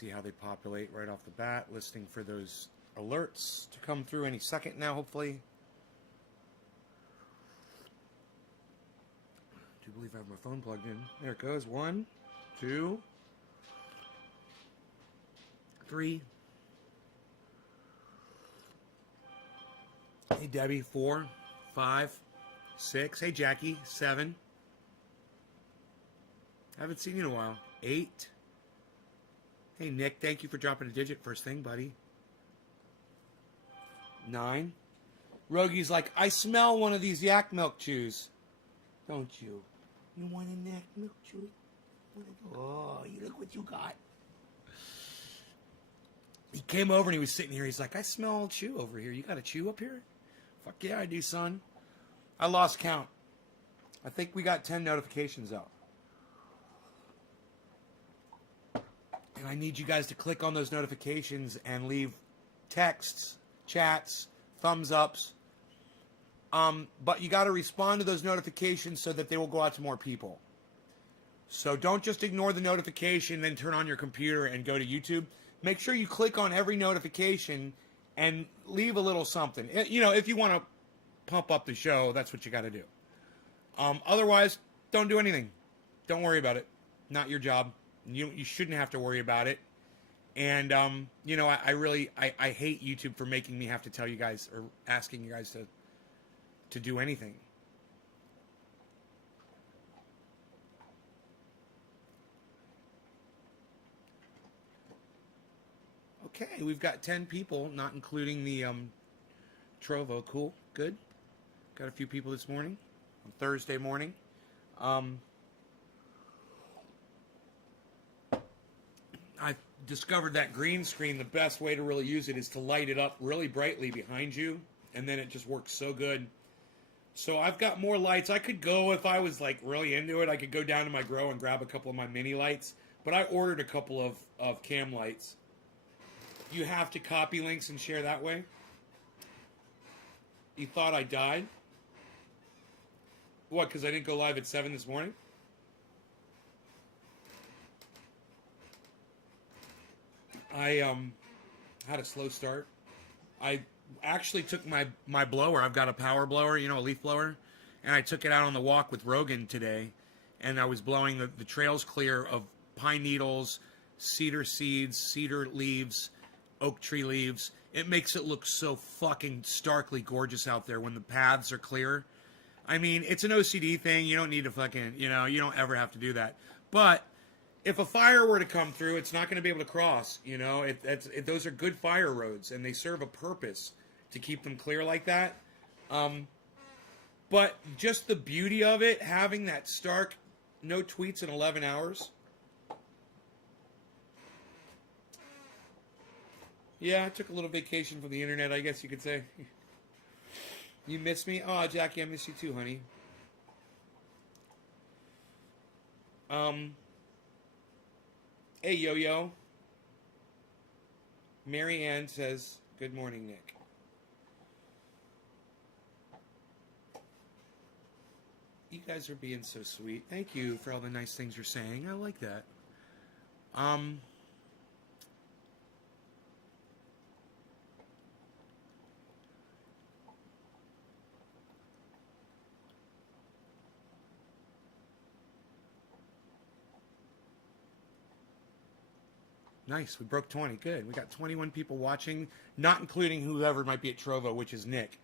see how they populate right off the bat. Listening for those alerts to come through any second now, hopefully. I do believe I have my phone plugged in. There it goes. 1, 2, 3. Hey, Debbie. 4, 5, 6. Hey, Jackie. 7. Haven't seen you in a while. 8. Hey, Nick. Thank you for dropping a digit first thing, buddy. 9. Rogi's like, I smell one of these yak milk chews. Don't you? You want a yak milk chew? Oh, you look what you got. He came over and he was sitting here. He's like, I smell chew over here. You got a chew up here? Fuck yeah, I do, son. I lost count. I think we got 10 notifications out. And I need you guys to click on those notifications and leave texts, chats, thumbs ups. But you got to respond to those notifications so that they will go out to more people. So don't just ignore the notification, then turn on your computer and go to YouTube. Make sure you click on every notification and leave a little something. You know, if you want to pump up the show, that's what you got to do. Otherwise, don't do anything. Don't worry about it. Not your job. You shouldn't have to worry about it. And, you know, I hate YouTube for making me have to tell you guys or asking you guys to do anything. Okay, we've got 10 people, not including the Trovo. Cool, good. Got a few people this morning, on Thursday morning. I discovered that green screen, the best way to really use it is to light it up really brightly behind you, and then it just works so good. So I've got more lights. I could go, if I was like really into it, I could go down to my grow and grab a couple of my mini lights, but I ordered a couple of cam lights. You have to copy links and share that way. You thought I died? What, because I didn't go live at 7 this morning? I had a slow start. I actually took my blower. I've got a power blower, you know, a leaf blower. And I took it out on the walk with Rogan today. And I was blowing the trails clear of pine needles, cedar seeds, cedar leaves, oak tree leaves. It makes it look so fucking starkly gorgeous out there when the paths are clear. I mean, it's an OCD thing. You don't need to fucking, you know, you don't ever have to do that. But if a fire were to come through, it's not going to be able to cross, you know. Those are good fire roads, and they serve a purpose to keep them clear like that. But just the beauty of it, having that stark, no tweets in 11 hours. Yeah, I took a little vacation from the internet, I guess you could say. You miss me? Oh, Jackie, I miss you too, honey. Hey, Yo-Yo. Mary Ann says, good morning, Nick. You guys are being so sweet. Thank you for all the nice things you're saying. I like that. Nice. We broke 20. Good. We got 21 people watching, not including whoever might be at Trovo, which is Nick.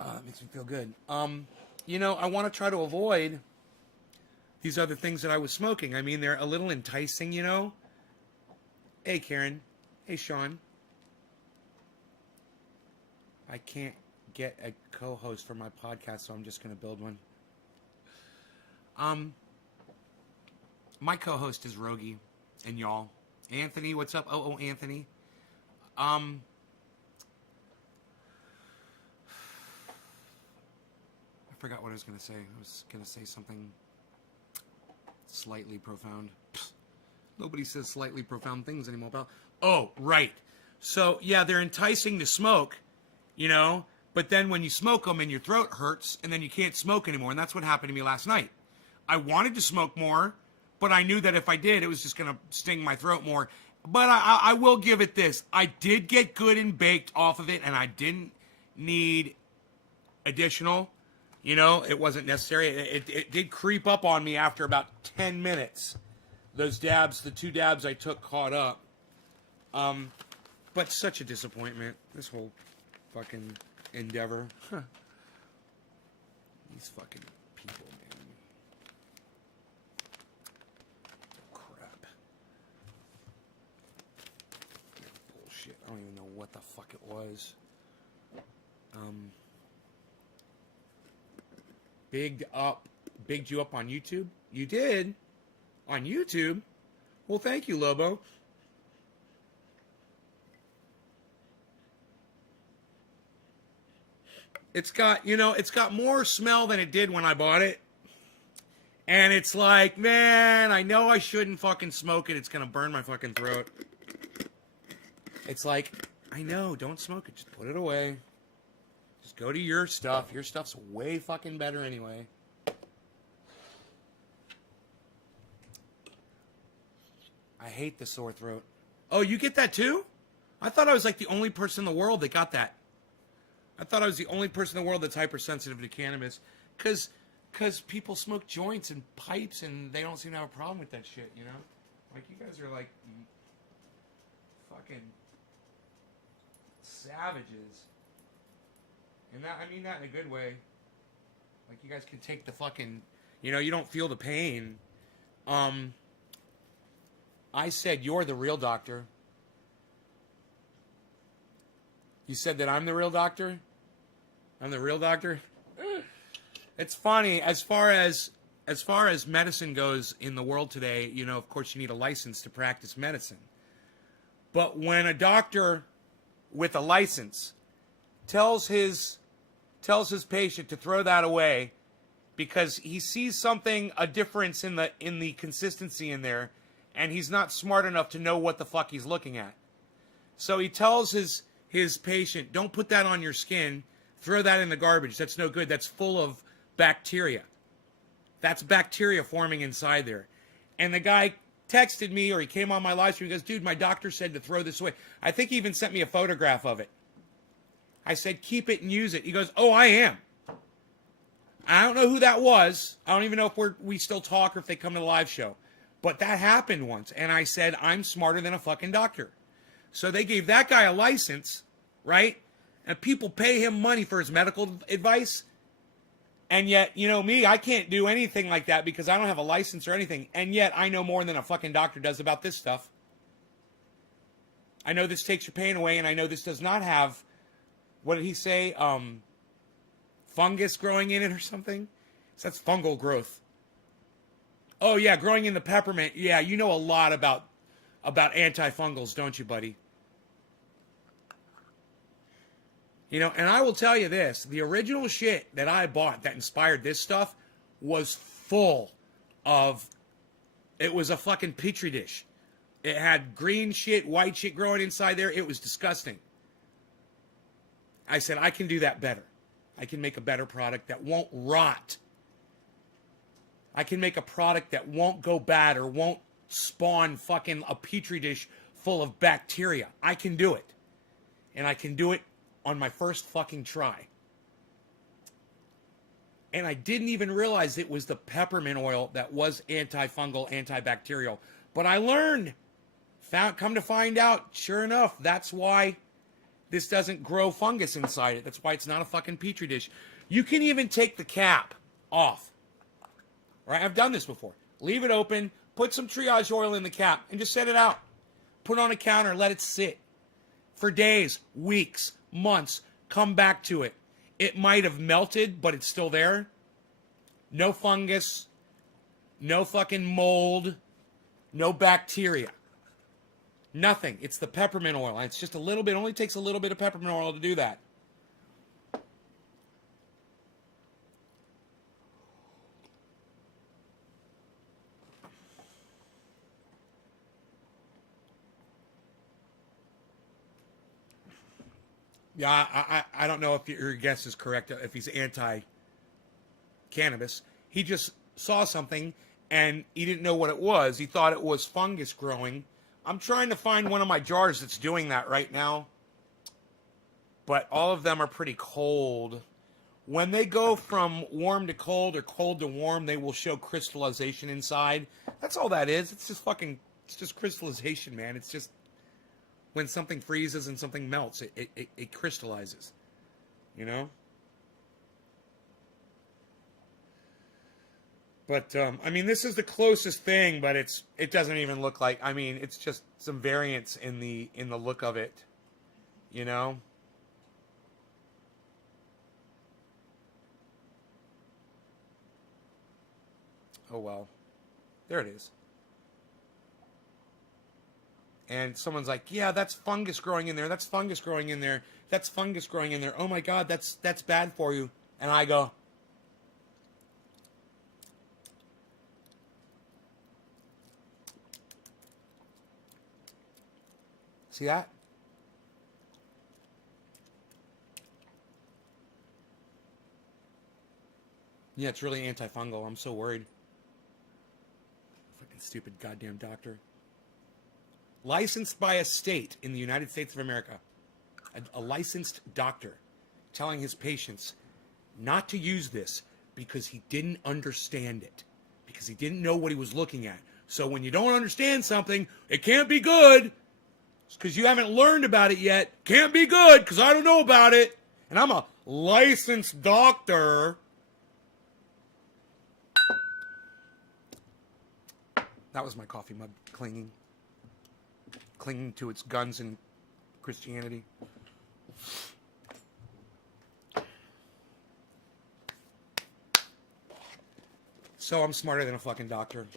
It makes me feel good. You know, I want to try to avoid these other things that I was smoking. I mean, they're a little enticing, you know. Hey, Karen. Hey, Sean. I can't get a co-host for my podcast, so I'm just going to build one. My co-host is Rogi and y'all. Anthony, what's up? Oh, Anthony. I forgot what I was going to say. I was going to say something slightly profound. Nobody says slightly profound things anymore. Oh, right. So, yeah, they're enticing to smoke, you know, but then when you smoke them and your throat hurts and then you can't smoke anymore, and that's what happened to me last night. I wanted to smoke more, but I knew that if I did, it was just going to sting my throat more. But I will give it this. I did get good and baked off of it, and I didn't need additional. It wasn't necessary. It did creep up on me after about 10 minutes. Those dabs, the 2 dabs I took caught up. But such a disappointment. This whole fucking endeavor. These fucking people, man. Crap. Bullshit. I don't even know what the fuck it was. Bigged you up on YouTube? You did? On YouTube? Well, thank you, Lobo. It's got more smell than it did when I bought it. And it's like, man, I know I shouldn't fucking smoke it. It's going to burn my fucking throat. It's like, I know, don't smoke it. Just put it away. Just go to your stuff. Your stuff's way fucking better anyway. I hate the sore throat. Oh, you get that too? I thought I was like the only person in the world that got that. I thought I was the only person in the world that's hypersensitive to cannabis. Because people smoke joints and pipes and they don't seem to have a problem with that shit, you know? Like, you guys are like fucking savages. And that, I mean that in a good way. Like, you guys can take the fucking, you don't feel the pain. I said, you're the real doctor. You said that I'm the real doctor? I'm the real doctor? It's funny, as far as medicine goes in the world today, of course you need a license to practice medicine. But when a doctor with a license tells his patient to throw that away because he sees something, a difference in the consistency in there, and he's not smart enough to know what the fuck he's looking at. So he tells his patient, don't put that on your skin, throw that in the garbage. That's no good. That's full of bacteria. That's bacteria forming inside there. And the guy texted me, or he came on my live stream, he goes, dude, my doctor said to throw this away. I think he even sent me a photograph of it. I said, keep it and use it. He goes, oh, I am. I don't know who that was. I don't even know if we still talk or if they come to the live show. But that happened once. And I said, I'm smarter than a fucking doctor. So they gave that guy a license, right? And people pay him money for his medical advice. And yet, me, I can't do anything like that because I don't have a license or anything. And yet, I know more than a fucking doctor does about this stuff. I know this takes your pain away, and I know this does not have, what did he say, fungus growing in it or something? So that's fungal growth. Oh, yeah, growing in the peppermint. Yeah, you know a lot about antifungals, don't you, buddy? And I will tell you this, the original shit that I bought that inspired this stuff was full of, it was a fucking petri dish. It had green shit, white shit growing inside there. It was disgusting. I said, I can do that better. I can make a better product that won't rot. I can make a product that won't go bad or won't spawn fucking a petri dish full of bacteria. I can do it. And I can do it on my first fucking try. And I didn't even realize it was the peppermint oil that was antifungal, antibacterial. But I learned, come to find out, sure enough, that's why this doesn't grow fungus inside it. That's why it's not a fucking petri dish. You can even take the cap off. Right? I've done this before. Leave it open, put some triage oil in the cap, and just set it out. Put it on a counter, let it sit for days, weeks, months. Come back to it. It might have melted, but it's still there. No fungus, no fucking mold, no bacteria. Nothing. It's the peppermint oil. It's just a little bit, only takes a little bit of peppermint oil to do that. Yeah, I don't know if your guess is correct, if he's anti-cannabis. He just saw something and he didn't know what it was. He thought it was fungus growing. I'm trying to find one of my jars that's doing that right now, but all of them are pretty cold. When they go from warm to cold or cold to warm, they will show crystallization inside. That's all that is. It's just crystallization, man. It's just when something freezes and something melts, it crystallizes, you know? But, I mean, this is the closest thing, but it doesn't even look like, I mean, it's just some variance in the look of it, you know? Oh, well. There it is. And someone's like, yeah, that's fungus growing in there. That's fungus growing in there. That's fungus growing in there. Oh, my God, that's bad for you. And I go, see that? Yeah, it's really antifungal. I'm so worried. Fucking stupid goddamn doctor. Licensed by a state in the United States of America. A licensed doctor telling his patients not to use this because he didn't understand it. Because he didn't know what he was looking at. So when you don't understand something, it can't be good. Because you haven't learned about it yet. Can't be good because I don't know about it. And I'm a licensed doctor. That was my coffee mug clinging to its guns in Christianity. So I'm smarter than a fucking doctor.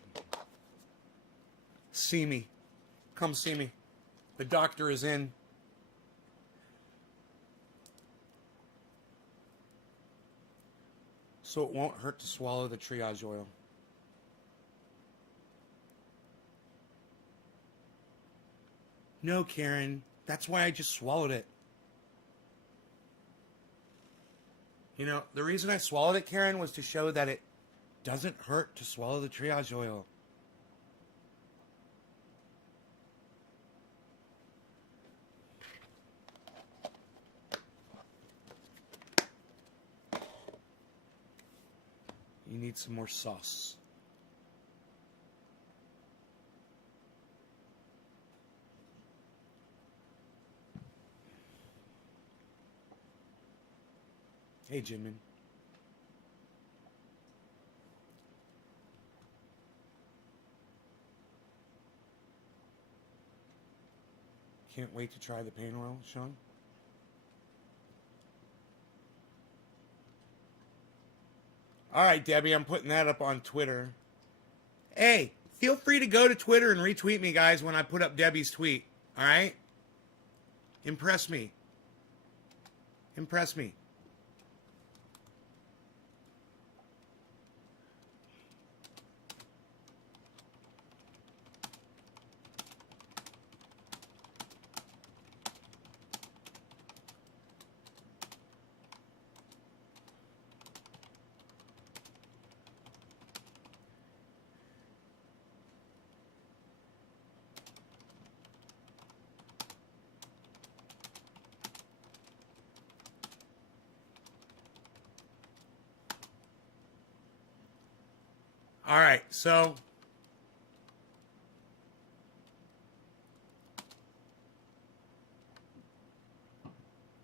See me. Come see me. The doctor is in. So it won't hurt to swallow the triage oil. No, Karen. That's why I just swallowed it. You know, the reason I swallowed it, Karen, was to show that it doesn't hurt to swallow the triage oil. You need some more sauce. Hey, Jimin. Can't wait to try the pain oil, Sean. All right, Debbie, I'm putting that up on Twitter. Hey, feel free to go to Twitter and retweet me, guys, when I put up Debbie's tweet. All right? Impress me. Impress me. All right, so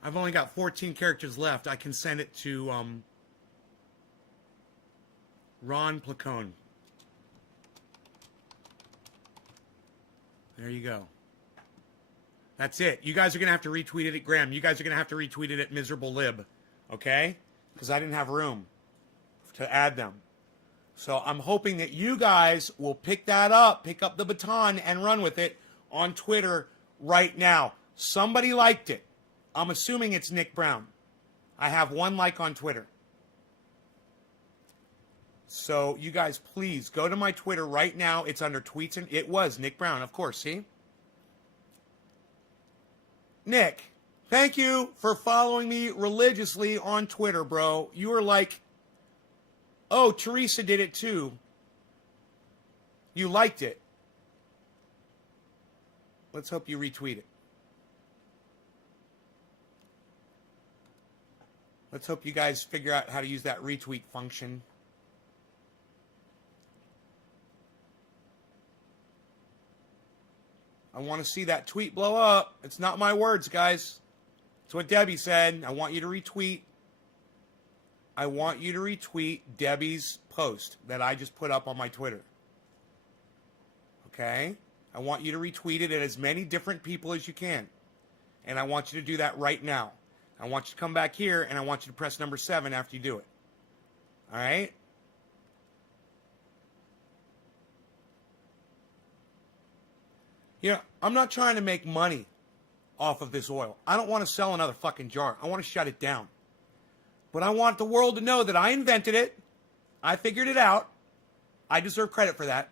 I've only got 14 characters left. I can send it to Ron Placone. There you go. That's it. You guys are going to have to retweet it at Graham. You guys are going to have to retweet it at Miserable Lib. Okay? Because I didn't have room to add them. So I'm hoping that you guys will pick that up, pick up the baton, and run with it on Twitter right now. Somebody liked it. I'm assuming it's Nick Brown. I have one like on Twitter. So you guys, please go to my Twitter right now. It's under tweets, and it was Nick Brown, of course. See? Nick, thank you for following me religiously on Twitter, bro. You were like, oh, Teresa did it too. You liked it. Let's hope you retweet it. Let's hope you guys figure out how to use that retweet function. I want to see that tweet blow up. It's not my words, guys. It's what Debbie said. I want you to retweet. I want you to retweet Debbie's post that I just put up on my Twitter. Okay? I want you to retweet it at as many different people as you can. And I want you to do that right now. I want you to come back here, and I want you to press number 7 after you do it. All right? You know, I'm not trying to make money off of this oil. I don't want to sell another fucking jar. I want to shut it down. But I want the world to know that I invented it. I figured it out. I deserve credit for that.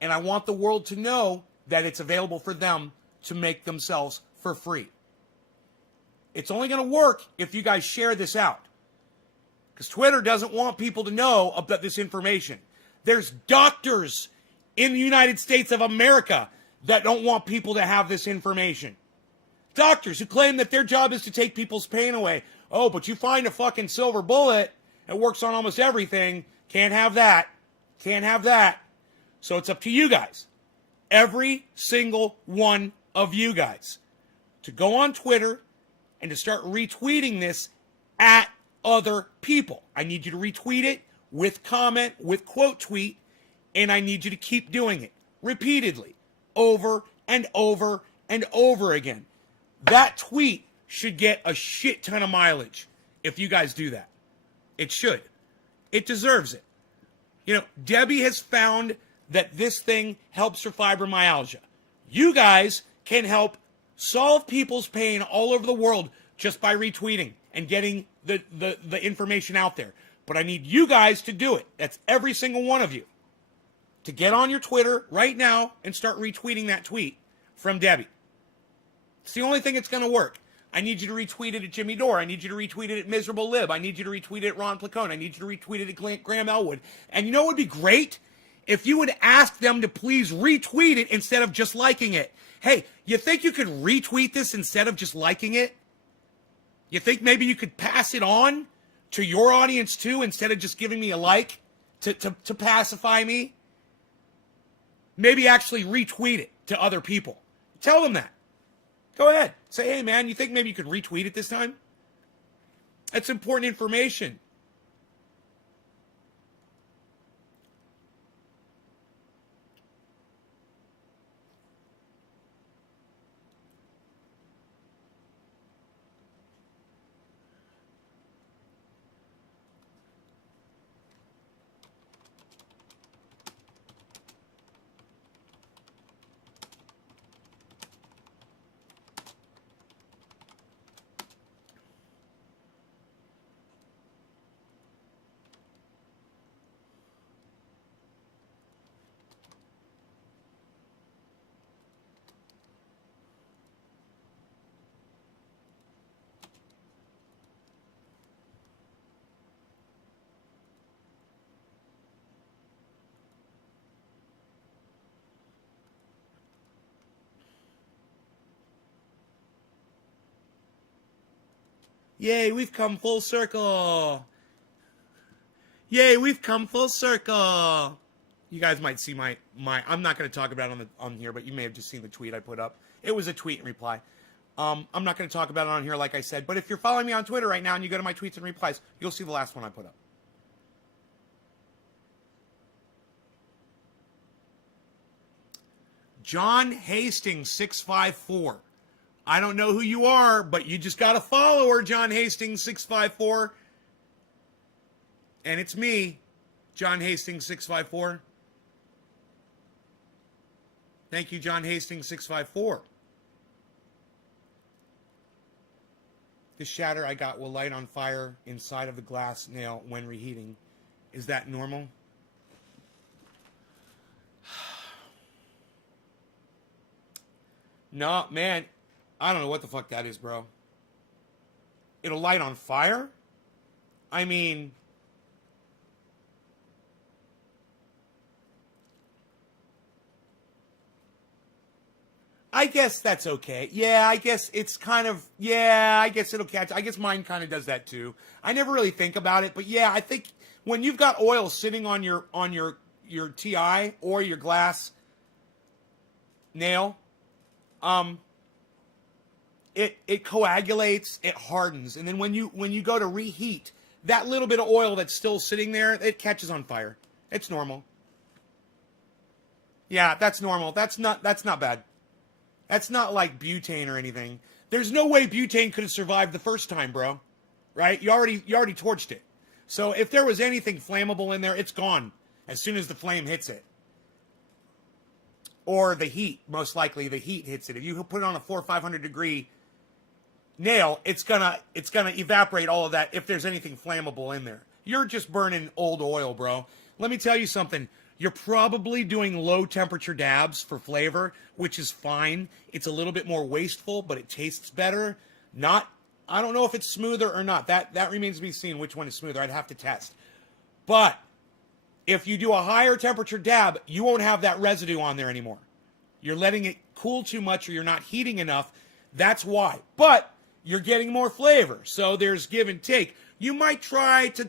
And I want the world to know that it's available for them to make themselves for free. It's only going to work if you guys share this out. Because Twitter doesn't want people to know about this information. There's doctors in the United States of America that don't want people to have this information. Doctors who claim that their job is to take people's pain away. Oh, but you find a fucking silver bullet that works on almost everything. Can't have that. Can't have that. So it's up to you guys. Every single one of you guys to go on Twitter and to start retweeting this at other people. I need you to retweet it with comment, with quote tweet, and I need you to keep doing it repeatedly, over and over and over again. That tweet should get a shit ton of mileage if you guys do that. It should. It deserves it. You know, Debbie has found that this thing helps for fibromyalgia. You guys can help solve people's pain all over the world just by retweeting and getting the information out there. But I need you guys to do it. That's every single one of you. To get on your Twitter right now and start retweeting that tweet from Debbie. It's the only thing that's going to work. I need you to retweet it at Jimmy Dore. I need you to retweet it at Miserable Lib. I need you to retweet it at Ron Placone. I need you to retweet it at Graham Elwood. And you know what would be great? If you would ask them to please retweet it instead of just liking it. Hey, you think you could retweet this instead of just liking it? You think maybe you could pass it on to your audience too instead of just giving me a like to pacify me? Maybe actually retweet it to other people. Tell them that. Go ahead. Say, hey, man, you think maybe you could retweet it this time? That's important information. Yay, we've come full circle. Yay, we've come full circle. You guys might see my I'm not going to talk about it on here, but you may have just seen the tweet I put up. It was a tweet and reply. I'm not going to talk about it on here like I said, but if you're following me on Twitter right now and you go to my tweets and replies, you'll see the last one I put up. John Hastings 654. I don't know who you are, but you just got a follower, John Hastings 654. And it's me, John Hastings 654. Thank you, John Hastings 654. The shatter I got will light on fire inside of the glass nail when reheating. Is that normal? No, man. I don't know what the fuck that is, bro. It'll light on fire? I mean... I guess that's okay. Yeah, I guess it's kind of, yeah, I guess it'll catch. I guess mine kind of does that too. I never really think about it, but yeah, I think when you've got oil sitting on your TI or your glass nail, it coagulates, it hardens, and then when you go to reheat, that little bit of oil that's still sitting there, it catches on fire. It's normal. Yeah, that's normal. That's not bad. That's not like butane or anything. There's no way butane could have survived the first time, bro. Right? You already torched it. So if there was anything flammable in there, it's gone as soon as the flame hits it. Or the heat, most likely the heat hits it. If you put it on a 400 or 500 degree nail, it's gonna evaporate all of that if there's anything flammable in there. You're just burning old oil, bro. Let me tell you something. You're probably doing low temperature dabs for flavor, which is fine. It's a little bit more wasteful, but it tastes better. I don't know if it's smoother or not. That remains to be seen which one is smoother. I'd have to test. But if you do a higher temperature dab, you won't have that residue on there anymore. You're letting it cool too much or you're not heating enough. That's why. But you're getting more flavor. So there's give and take. You might try to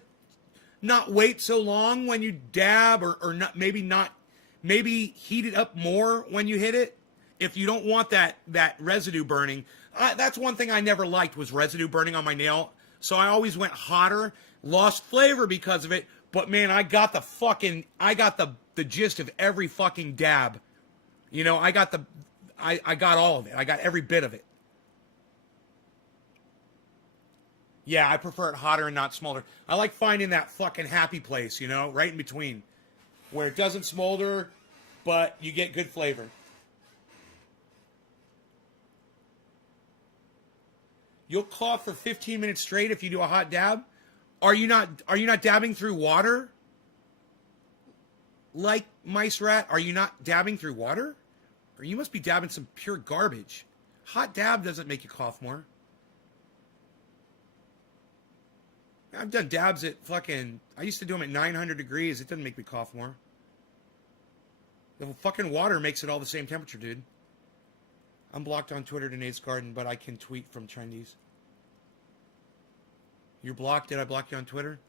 not wait so long when you dab or maybe heat it up more when you hit it. If you don't want that residue burning. That's one thing I never liked was residue burning on my nail. So I always went hotter, lost flavor because of it. But man, I got the gist of every fucking dab. You know, I got all of it. I got every bit of it. Yeah, I prefer it hotter and not smolder. I like finding that fucking happy place, you know, right in between. Where it doesn't smolder, but you get good flavor. You'll cough for 15 minutes straight if you do a hot dab. Are you not dabbing through water? Like Mice Rat, are you not dabbing through water? Or you must be dabbing some pure garbage. Hot dab doesn't make you cough more. I've done dabs at I used to do them at 900 degrees. It doesn't make me cough more. The fucking water makes it all the same temperature, dude. I'm blocked on Twitter to Nate's Garden, but I can tweet from Trendies. You're blocked? Did I block you on Twitter?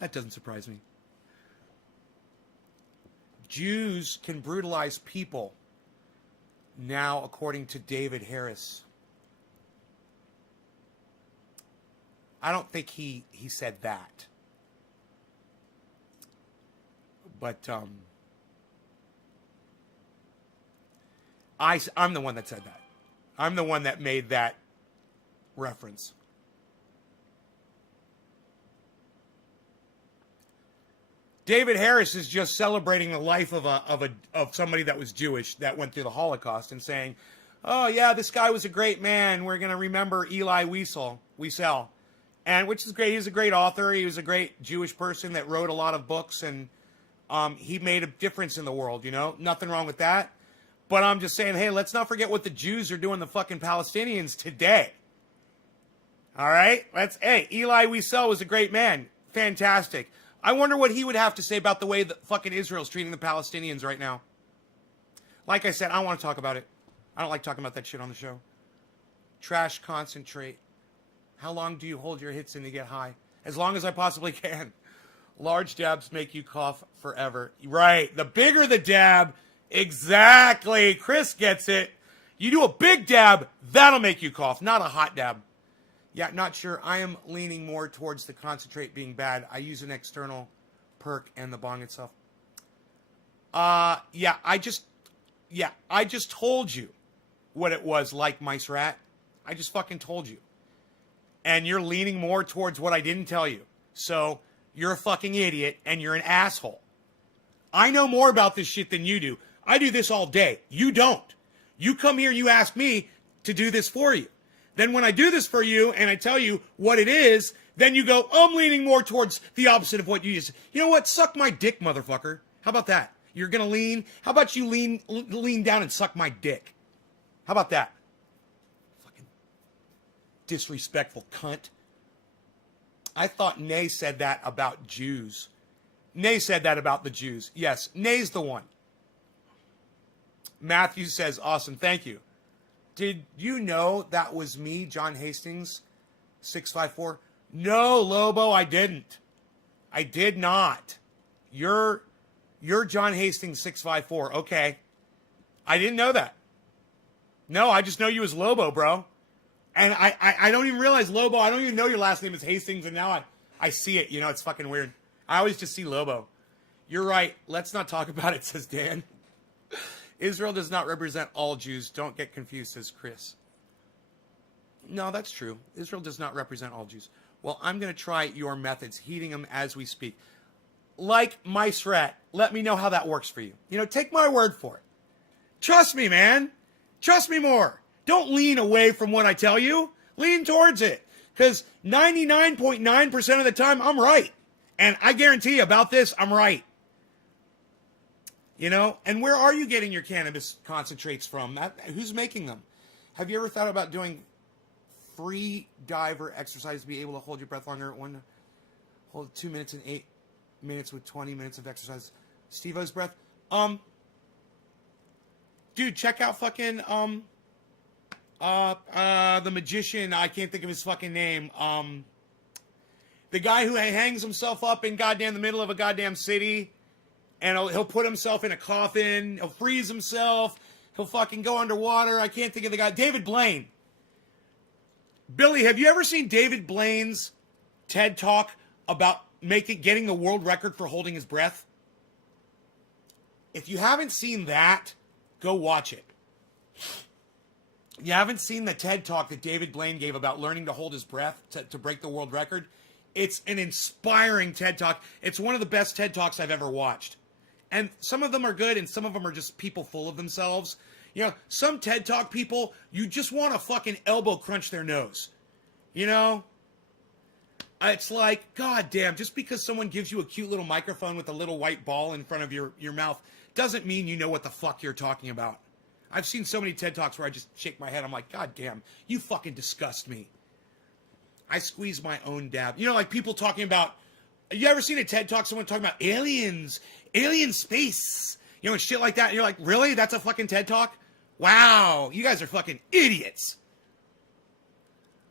That doesn't surprise me. Jews can brutalize people now, according to David Harris. I don't think he said that. But I'm the one that said that. I'm the one that made that reference. David Harris is just celebrating the life of somebody that was Jewish that went through the Holocaust and saying, "Oh yeah, this guy was a great man. We're going to remember Elie Wiesel." And which is great. He's a great author. He was a great Jewish person that wrote a lot of books, and he made a difference in the world, you know? Nothing wrong with that. But I'm just saying, hey, let's not forget what the Jews are doing to fucking Palestinians today. All right? Hey, Elie Wiesel was a great man. Fantastic. I wonder what he would have to say about the way that fucking Israel's treating the Palestinians right now. Like I said, I don't want to talk about it. I don't like talking about that shit on the show. Trash concentrate. How long do you hold your hits in to get high? As long as I possibly can. Large dabs make you cough forever. Right. The bigger the dab. Exactly. Chris gets it. You do a big dab, that'll make you cough, not a hot dab. Yeah, not sure. I am leaning more towards the concentrate being bad. I use an external perk and the bong itself. I just told you what it was like, Mice Rat. I just fucking told you. And you're leaning more towards what I didn't tell you. So you're a fucking idiot and you're an asshole. I know more about this shit than you do. I do this all day. You don't. You come here, you ask me to do this for you. Then when I do this for you and I tell you what it is, then you go, I'm leaning more towards the opposite of what you just. You know what? Suck my dick, motherfucker. How about that? You're going to lean? How about you lean down and suck my dick? How about that? Disrespectful cunt. I thought Nay said that about Jews. Nay said that about the Jews. Yes, Nay's the one. Matthew says, awesome, thank you. Did you know that was me, John Hastings, 654? No, Lobo, I didn't. I did not. You're John Hastings, 654. Okay. I didn't know that. No, I just know you as Lobo, bro. And I don't even realize Lobo. I don't even know your last name is Hastings, and now I see it. You know, it's fucking weird. I always just see Lobo. You're right. Let's not talk about it, says Dan. Israel does not represent all Jews. Don't get confused, says Chris. No, that's true. Israel does not represent all Jews. Well, I'm going to try your methods, heating them as we speak. Like Mice Rat, let me know how that works for you. You know, take my word for it. Trust me, man. Trust me more. Don't lean away from what I tell you. Lean towards it. Because 99.9% of the time, I'm right. And I guarantee you about this, I'm right. You know? And where are you getting your cannabis concentrates from? Who's making them? Have you ever thought about doing free diver exercise to be able to hold your breath longer? Hold 2 minutes and 8 minutes with 20 minutes of exercise. Steve-O's breath. Dude, check out fucking, the magician, I can't think of his fucking name. The guy who hangs himself up in goddamn the middle of a goddamn city, and he'll put himself in a coffin, he'll freeze himself, he'll fucking go underwater. I can't think of the guy. David Blaine. Billy, have you ever seen David Blaine's TED Talk about getting the world record for holding his breath? If you haven't seen that, go watch it. You haven't seen the TED Talk that David Blaine gave about learning to hold his breath to break the world record? It's an inspiring TED Talk. It's one of the best TED Talks I've ever watched. And some of them are good, and some of them are just people full of themselves. You know, some TED Talk people, you just want to fucking elbow crunch their nose. You know? It's like, god damn, just because someone gives you a cute little microphone with a little white ball in front of your mouth doesn't mean you know what the fuck you're talking about. I've seen so many TED Talks where I just shake my head. I'm like, god damn, you fucking disgust me. I squeeze my own dab. You know, like people talking about, you ever seen a TED Talk, someone talking about aliens, alien space, you know, and shit like that. And you're like, really? That's a fucking TED Talk? Wow, you guys are fucking idiots.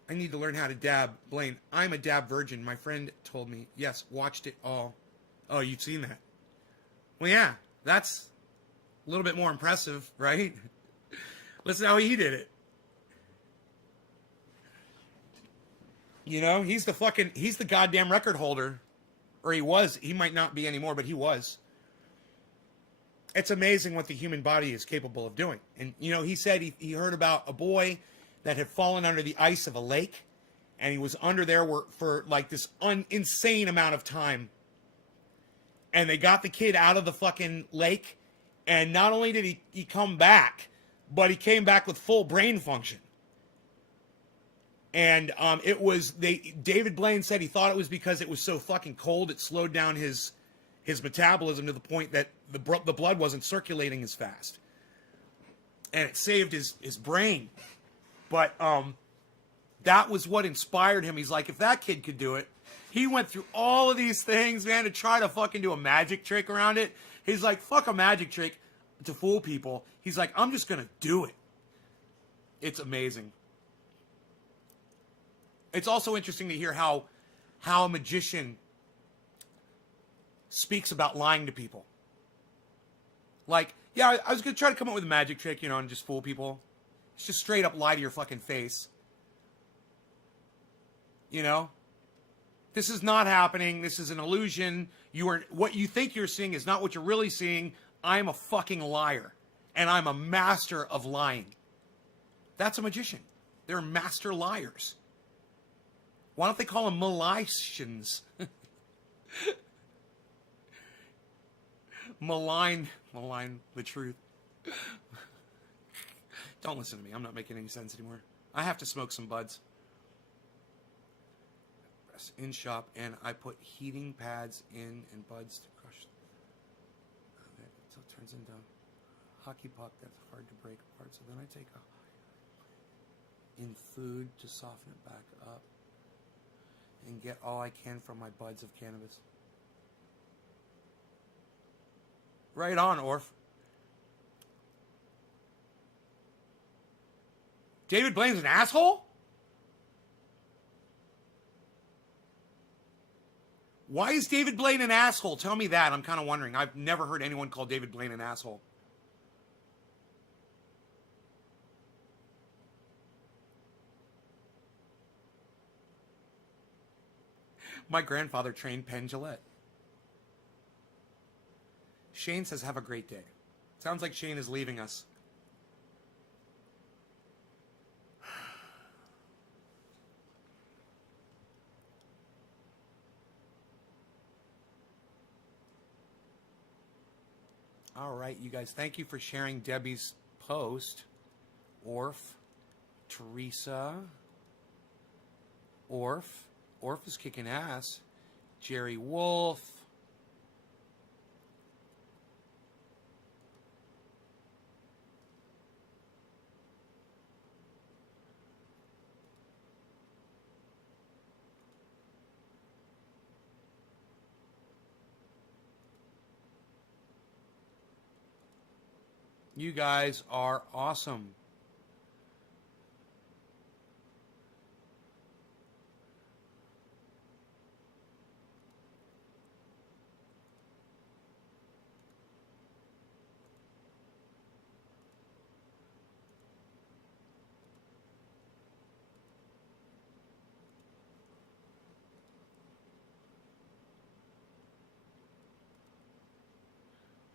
I need to learn how to dab. Blaine, I'm a dab virgin. My friend told me. Yes, watched it all. Oh, you've seen that? Well, yeah, that's a little bit more impressive, right? Listen how he did it. You know, he's the goddamn record holder. Or he was. He might not be anymore, but he was. It's amazing what the human body is capable of doing. And, you know, he said he heard about a boy that had fallen under the ice of a lake. And he was under there for like this insane amount of time. And they got the kid out of the fucking lake. And not only did he come back, but he came back with full brain function. And David Blaine said he thought it was because it was so fucking cold, it slowed down his metabolism to the point that the blood wasn't circulating as fast. And it saved his brain. But that was what inspired him. He's like, if that kid could do it, he went through all of these things, man, to try to fucking do a magic trick around it. He's like, fuck a magic trick to fool people. He's like, I'm just going to do it. It's amazing. It's also interesting to hear how a magician speaks about lying to people. Like, yeah, I was going to try to come up with a magic trick, you know, and just fool people. It's just straight up lie to your fucking face. You know? This is not happening. This is an illusion. What you think you're seeing is not what you're really seeing. I'm a fucking liar. And I'm a master of lying. That's a magician. They're master liars. Why don't they call them malicians? Malign the truth. Don't listen to me. I'm not making any sense anymore. I have to smoke some buds. In shop, and I put heating pads in and buds to crush. So it turns into hockey puck that's hard to break apart. So then I take in food to soften it back up and get all I can from my buds of cannabis. Right on, Orf. David Blaine's an asshole? Why is David Blaine an asshole? Tell me that. I'm kind of wondering. I've never heard anyone call David Blaine an asshole. My grandfather trained Penn Jillette. Shane says, have a great day. Sounds like Shane is leaving us. All right, you guys. Thank you for sharing Debbie's post. Orf, Teresa, Orf is kicking ass. Jerry Wolf. You guys are awesome.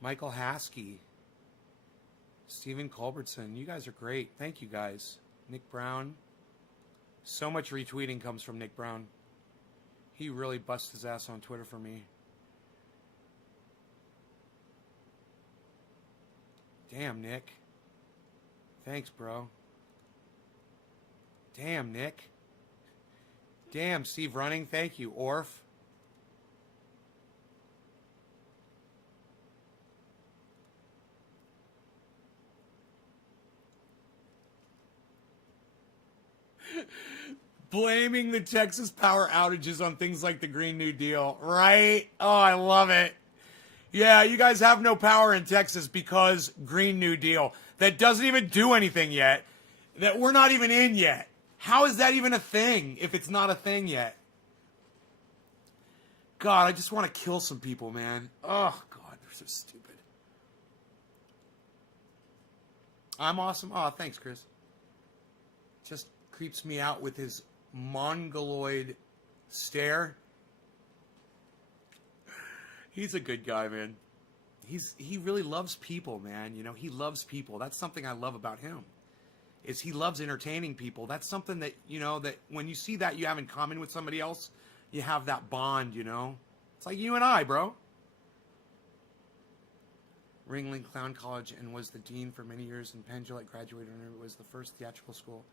Michael Haskey. Stephen Culbertson, you guys are great. Thank you guys. Nick Brown. So much retweeting comes from Nick Brown. He really busts his ass on Twitter for me. Damn, Nick. Thanks, bro. Damn, Nick. Damn, Steve Running. Thank you, Orf. Blaming the Texas power outages on things like the Green New Deal, right? Oh, I love it. Yeah, you guys have no power in Texas because Green New Deal. That doesn't even do anything yet. That we're not even in yet. How is that even a thing if it's not a thing yet? God, I just want to kill some people, man. Oh, God, they're so stupid. I'm awesome. Oh, thanks, Chris. Just creeps me out with his mongoloid stare. He's a good guy, man. He really loves people, man. You know, he loves people. That's something I love about him. Is he loves entertaining people. That's something that, you know, that when you see that you have in common with somebody else, you have that bond, you know. It's like you and I, bro. Ringling Clown College and was the dean for many years, and Penn Jillette graduated when it was the first theatrical school.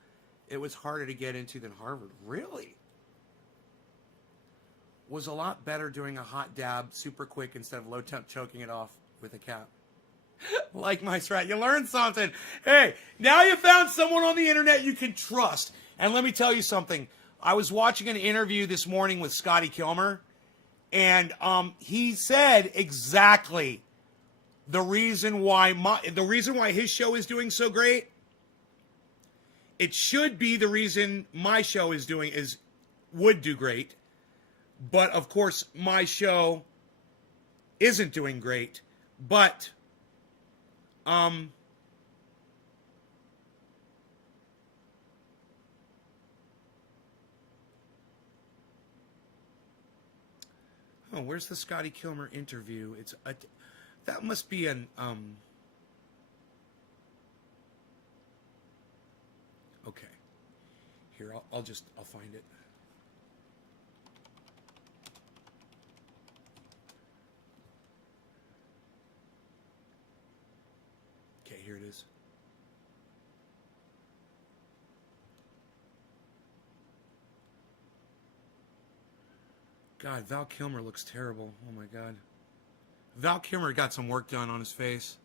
It was harder to get into than Harvard. Really? Was a lot better doing a hot dab super quick instead of low temp choking it off with a cap. Like my strat. You learned something. Hey, now you found someone on the internet you can trust. And let me tell you something. I was watching an interview this morning with Scotty Kilmer, and he said exactly the reason why his show is doing so great. It should be the reason my show would do great. But of course, my show isn't doing great. But oh, where's the Scotty Kilmer interview? That must be an okay. Here, I'll find it. Okay, here it is. God, Val Kilmer looks terrible. Oh my God. Val Kilmer got some work done on his face.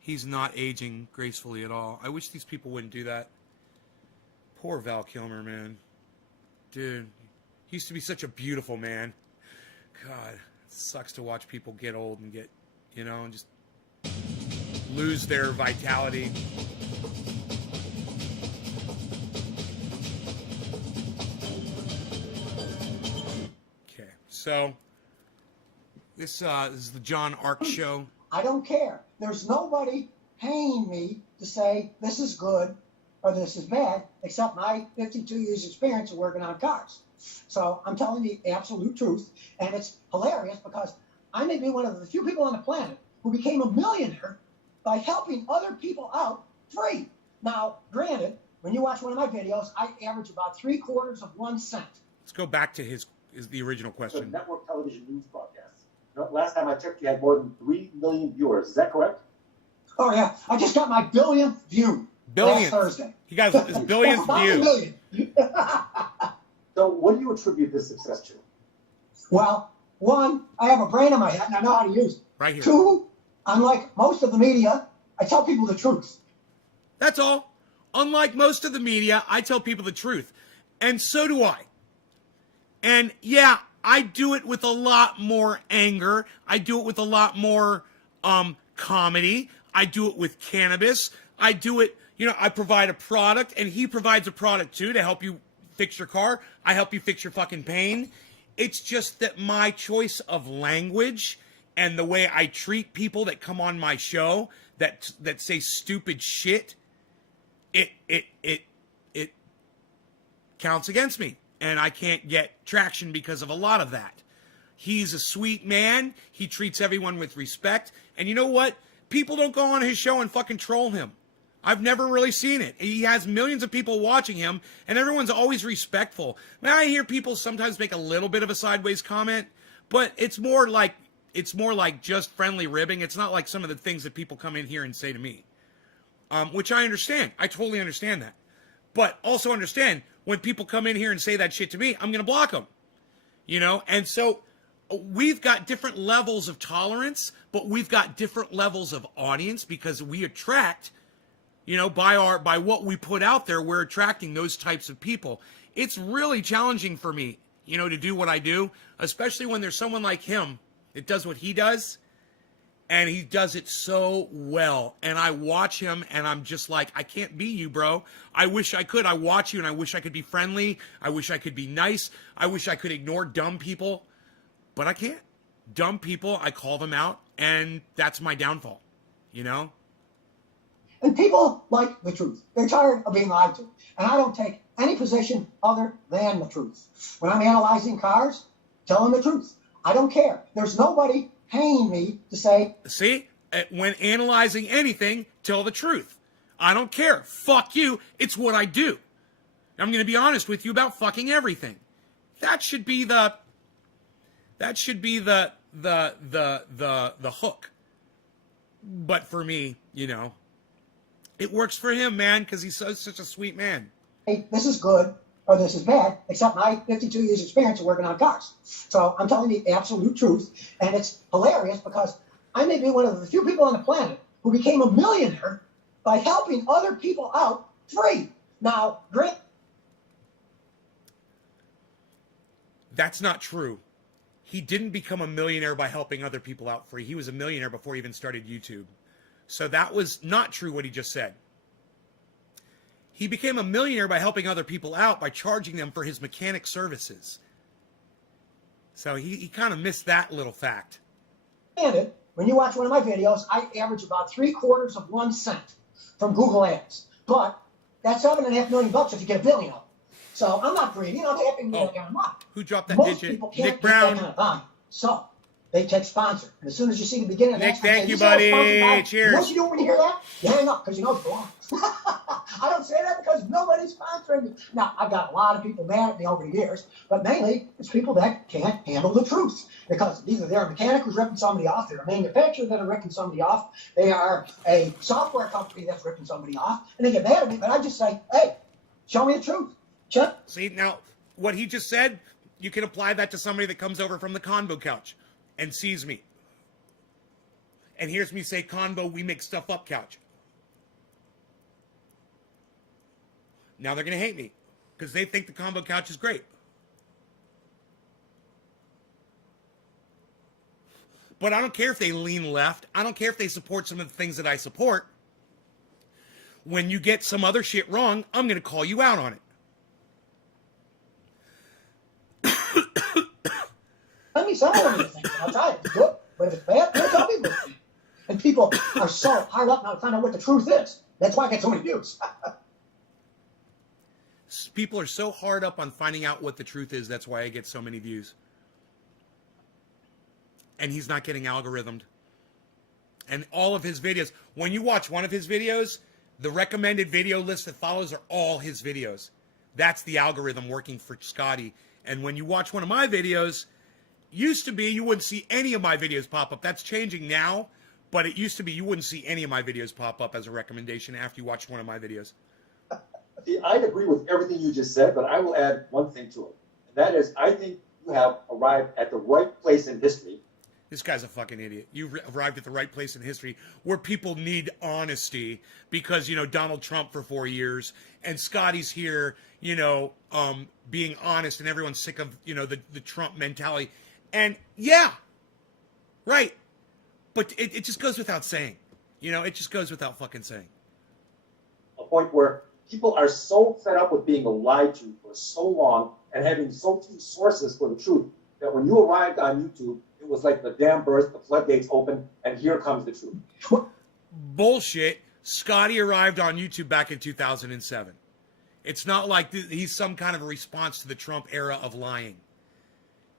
He's not aging gracefully at all. I wish these people wouldn't do that. Poor Val Kilmer, man. Dude, he used to be such a beautiful man. God, it sucks to watch people get old and get, you know, and just lose their vitality. So this is the John Ark Show. I don't care. There's nobody paying me to say this is good or this is bad, except my 52 years experience of working on cars. So I'm telling the absolute truth, and it's hilarious because I may be one of the few people on the planet who became a millionaire by helping other people out free. Now, granted, when you watch one of my videos, I average about 3/4 of 1 cent. Let's go back to the original question. Network television news broadcasts. Last time I checked, you had more than 3 million viewers. Is that correct? Oh, yeah. I just got my billionth view last Thursday. You guys, his billionth view. Million. So what do you attribute this success to? Well, one, I have a brain in my head and I know how to use it. Right here. Two, unlike most of the media, I tell people the truth. That's all. Unlike most of the media, I tell people the truth. And so do I. And yeah, I do it with a lot more anger. I do it with a lot more comedy. I do it with cannabis. I do it, I provide a product and he provides a product too to help you fix your car. I help you fix your fucking pain. It's just that my choice of language and the way I treat people that come on my show that say stupid shit, it counts against me. And I can't get traction because of a lot of that. He's a sweet man. He treats everyone with respect. And you know what? People don't go on his show and fucking troll him. I've never really seen it. He has millions of people watching him, and everyone's always respectful. Now, I hear people sometimes make a little bit of a sideways comment, but it's more like just friendly ribbing. It's not like some of the things that people come in here and say to me, which I understand. I totally understand that. But also understand, when people come in here and say that shit to me, I'm going to block them. And so we've got different levels of tolerance, but we've got different levels of audience because we attract, by what we put out there, we're attracting those types of people. It's really challenging for me, to do what I do, especially when there's someone like him that does what he does. And he does it so well. And I watch him and I'm just like, I can't be you, bro. I wish I could. I watch you and I wish I could be friendly. I wish I could be nice. I wish I could ignore dumb people. But I can't. Dumb people, I call them out. And that's my downfall, And people like the truth. They're tired of being lied to. And I don't take any position other than the truth. When I'm analyzing cars, tell them the truth. I don't care. There's nobody paying me to say. See, when analyzing anything, tell the truth. I don't care. Fuck you. It's what I do. I'm going to be honest with you about fucking everything. That should be the hook. But for me, it works for him, man, because he's such a sweet man. Hey, this is good or this is bad, except my 52 years experience of working on cars. So I'm telling the absolute truth, and it's hilarious because I may be one of the few people on the planet who became a millionaire by helping other people out free. Now, great. That's not true. He didn't become a millionaire by helping other people out free. He was a millionaire before he even started YouTube. So that was not true what he just said. He became a millionaire by helping other people out by charging them for his mechanic services. So he kind of missed that little fact. Granted, when you watch one of my videos, I average about 3/4 of 1 cent from Google Ads. But that's $7.5 million if you get a billion of them. So I'm not greedy. I'm happy to get that kind of money. Who dropped that Most digit? people can't Nick get Brown. that kind of volume. So they take sponsor. And as soon as you see the beginning of Nick, that, thank you, see how buddy. sponsored by- Cheers. You know what you do when you hear that? You hang up because you know it's wrong. I don't say that because nobody's sponsoring me. Now, I've got a lot of people mad at me over the years, but mainly it's people that can't handle the truth. Because either they're a mechanic who's ripping somebody off, they're a manufacturer that are ripping somebody off, they are a software company that's ripping somebody off, and they get mad at me, but I just say, hey, show me the truth. Check. See, now, what he just said, you can apply that to somebody that comes over from the Convo couch and sees me. And hears me say, Convo, we make stuff up couch. Now they're going to hate me because they think the Convo couch is great. But I don't care if they lean left. I don't care if they support some of the things that I support. When you get some other shit wrong, I'm going to call you out on it. Let me sell one of these things. I'll try it. It's good. But if it's bad, don't tell people it's bad. And people are so hard up now to find out what the truth is. That's why I get so many views. People are so hard up on finding out what the truth is. That's why I get so many views. And he's not getting algorithmed. And all of his videos, when you watch one of his videos, the recommended video list that follows are all his videos. That's the algorithm working for Scotty. And when you watch one of my videos, used to be you wouldn't see any of my videos pop up. That's changing now, but it used to be you wouldn't see any of my videos pop up as a recommendation after you watched one of my videos. See, I'd agree with everything you just said, but I will add one thing to it. And that is, I think you have arrived at the right place in history. This guy's a fucking idiot. You've arrived at the right place in history where people need honesty because, you know, Donald Trump for 4 years and Scotty's here, you know, being honest and everyone's sick of, you know, the Trump mentality. And yeah, right. But it just goes without saying, you know, it just goes without fucking saying. A point where people are so fed up with being lied to for so long and having so few sources for the truth that when you arrived on YouTube, it was like the dam burst, the floodgates open, and here comes the truth. Bullshit. Scotty arrived on YouTube back in 2007. It's not like he's some kind of a response to the Trump era of lying.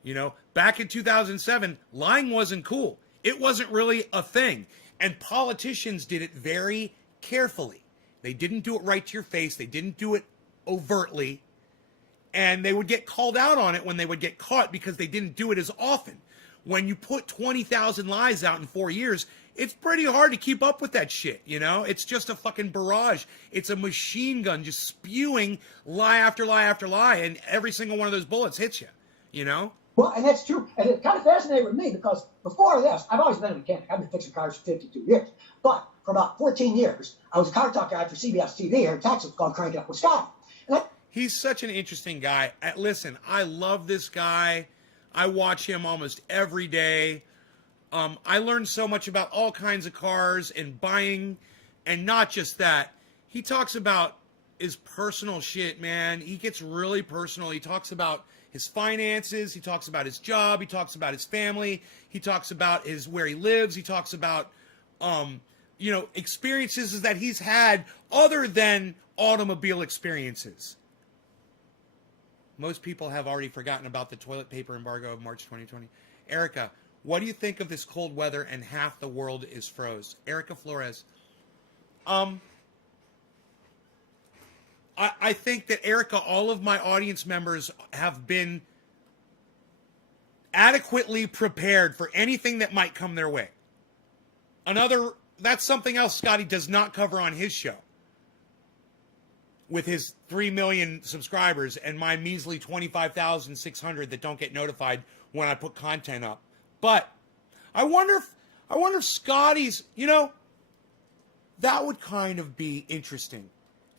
You know, back in 2007, lying wasn't cool. It wasn't really a thing. And politicians did it very carefully. They didn't do it right to your face. They didn't do it overtly. And they would get called out on it when they would get caught because they didn't do it as often. When you put 20,000 lies out in 4 years, it's pretty hard to keep up with that shit, you know? It's just a fucking barrage. It's a machine gun just spewing lie after lie after lie, and every single one of those bullets hits you, you know? Well, and that's true. And it kind of fascinated with me because before this, I've always been a mechanic. I've been fixing cars for 52 years. But for about 14 years, I was a car talk guy for CBS TV here in Texas called Crank It Up with Scott. He's such an interesting guy. Listen, I love this guy. I watch him almost every day. I learned so much about all kinds of cars and buying, and not just that. He talks about his personal shit, man. He gets really personal. He talks about his finances. He talks about his job. He talks about his family. He talks about where he lives. He talks about, you know, experiences that he's had other than automobile experiences. Most people have already forgotten about the toilet paper embargo of March 2020. Erica, what do you think of this cold weather and half the world is froze? Erica Flores. I think that, Erica, all of my audience members have been adequately prepared for anything that might come their way. That's something else Scotty does not cover on his show. With his 3 million subscribers and my measly 25,600 that don't get notified when I put content up. But I wonder if Scotty's, you know, that would kind of be interesting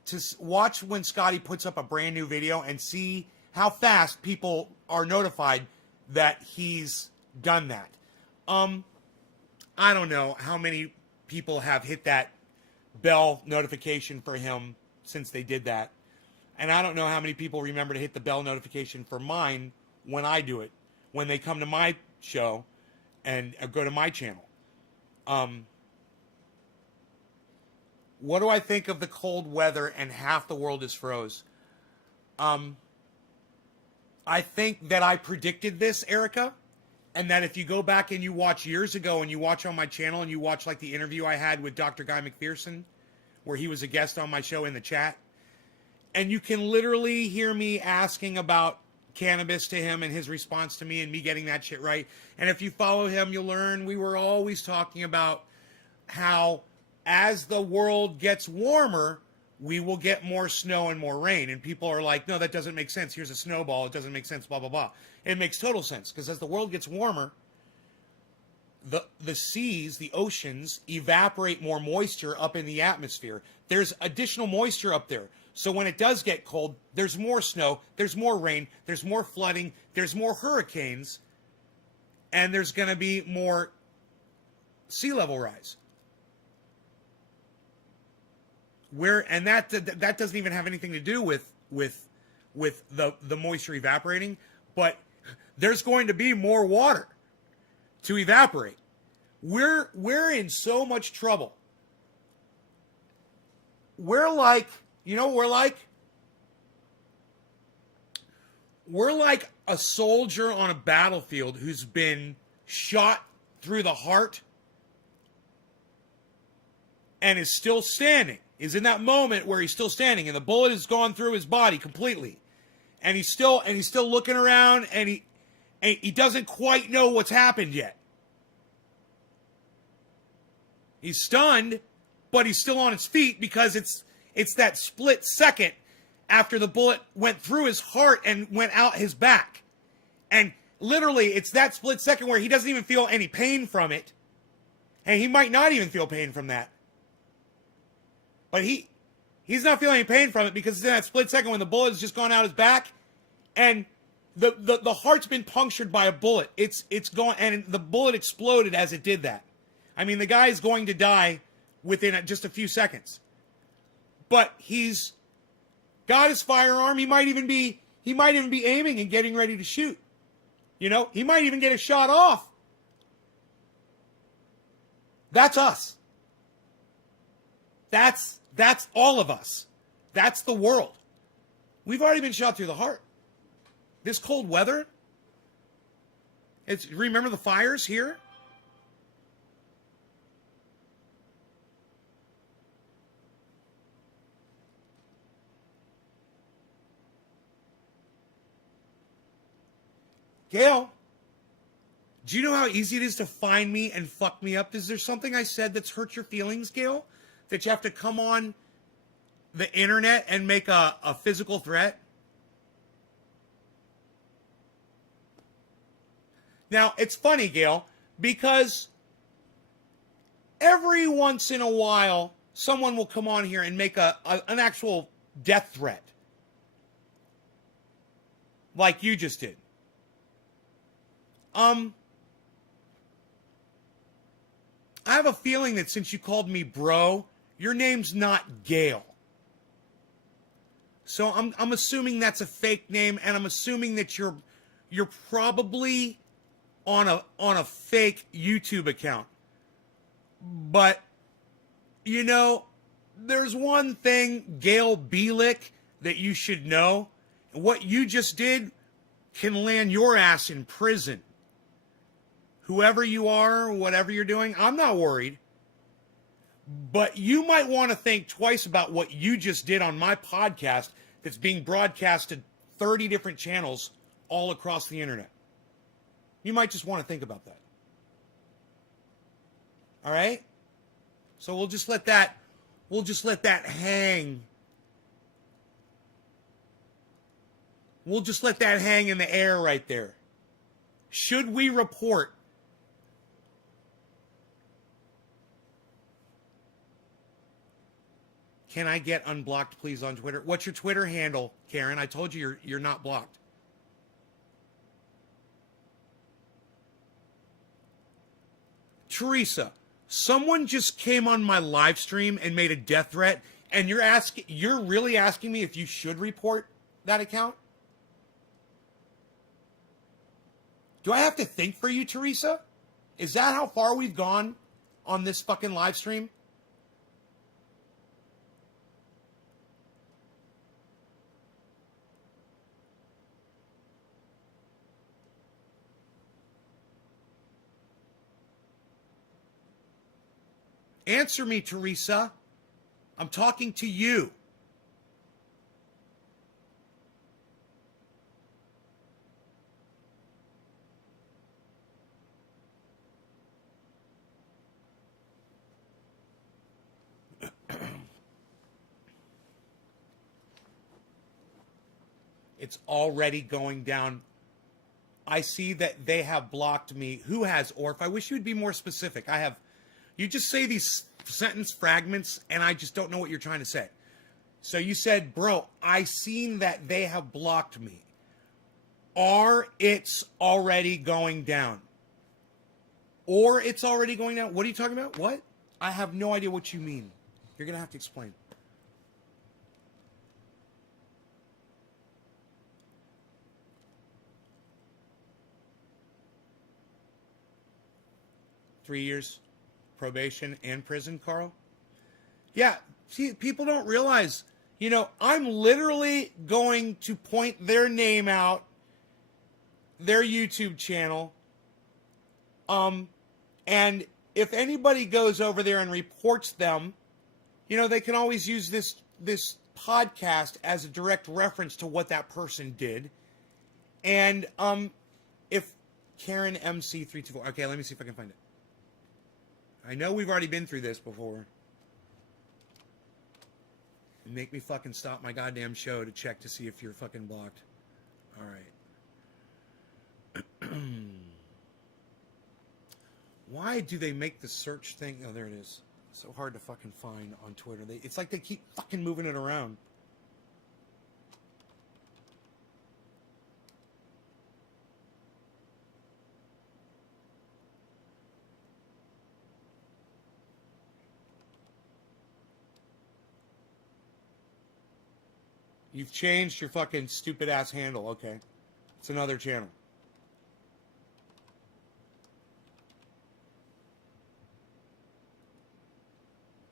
to watch when Scotty puts up a brand new video and see how fast people are notified that he's done that. I don't know how many people have hit that bell notification for him since they did that. And I don't know how many people remember to hit the bell notification for mine when I do it, when they come to my show and go to my channel. What do I think of the cold weather and half the world is froze? I think that I predicted this, Erica, and that if you go back and you watch years ago and you watch on my channel and you watch like the interview I had with Dr. Guy McPherson, where he was a guest on my show in the chat, and you can literally hear me asking about cannabis to him and his response to me and me getting that shit right. And if you follow him, you'll learn we were always talking about how as the world gets warmer, we will get more snow and more rain. And people are like, no, that doesn't make sense. Here's a snowball. It doesn't make sense, blah, blah, blah. It makes total sense because as the world gets warmer, the seas, the oceans, evaporate more moisture up in the atmosphere. There's additional moisture up there. So when it does get cold, there's more snow, there's more rain, there's more flooding, there's more hurricanes, and there's going to be more sea level rise. And that doesn't even have anything to do with the moisture evaporating, but there's going to be more water to evaporate. We're in so much trouble. We're like, you know what we're like? We're like a soldier on a battlefield who's been shot through the heart and is still standing. Is in that moment where he's still standing and the bullet has gone through his body completely. And he's still looking around and he doesn't quite know what's happened yet. He's stunned, but he's still on his feet because it's that split second after the bullet went through his heart and went out his back. And literally, it's that split second where he doesn't even feel any pain from it. And he might not even feel pain from that. But he's not feeling any pain from it because it's in that split second when the bullet has just gone out his back and the heart's been punctured by a bullet. It's gone, and the bullet exploded as it did that. I mean, the guy is going to die within just a few seconds. But he's got his firearm. He might even be aiming and getting ready to shoot. You know, he might even get a shot off. That's us. That's all of us. That's the world. We've already been shot through the heart. This cold weather. Remember the fires here? Gail, do you know how easy it is to find me and fuck me up? Is there something I said that's hurt your feelings, Gail? That you have to come on the internet and make a physical threat? Now, it's funny, Gail, because every once in a while, someone will come on here and make an actual death threat. Like you just did. I have a feeling that since you called me bro, your name's not Gail. So I'm assuming that's a fake name, and I'm assuming that you're probably on a fake YouTube account. But you know, there's one thing, Gail Bielick, that you should know. What you just did can land your ass in prison. Whoever you are, whatever you're doing, I'm not worried. But you might want to think twice about what you just did on my podcast that's being broadcasted 30 different channels all across the internet. You might just want to think about that. All right? So we'll just let that hang. We'll just let that hang in the air right there. Should we report? Can I get unblocked, please, on Twitter? What's your Twitter handle, Karen? I told you you're not blocked. Teresa, someone just came on my live stream and made a death threat, and you're really asking me if you should report that account? Do I have to think for you, Teresa? Is that how far we've gone on this fucking live stream? Answer me, Teresa. I'm talking to you. It's already going down. I see that they have blocked me. Who has, Orf? I wish you would be more specific. You just say these sentence fragments, and I just don't know what you're trying to say. So you said, bro, I seen that they have blocked me. Or it's already going down. Or it's already going down. What are you talking about? What? I have no idea what you mean. You're going to have to explain. 3 years probation and prison, Carl. Yeah, see, people don't realize, I'm literally going to point their name out, their YouTube channel, and if anybody goes over there and reports them, they can always use this podcast as a direct reference to what that person did. And if Karen MC324, okay, let me see if I can find it. I know we've already been through this before. And make me fucking stop my goddamn show to check to see if you're fucking blocked. All right. Why do they make the search thing? Oh, there it is. So hard to fucking find on Twitter. It's like they keep fucking moving it around. You've changed your fucking stupid ass handle. Okay. It's another channel.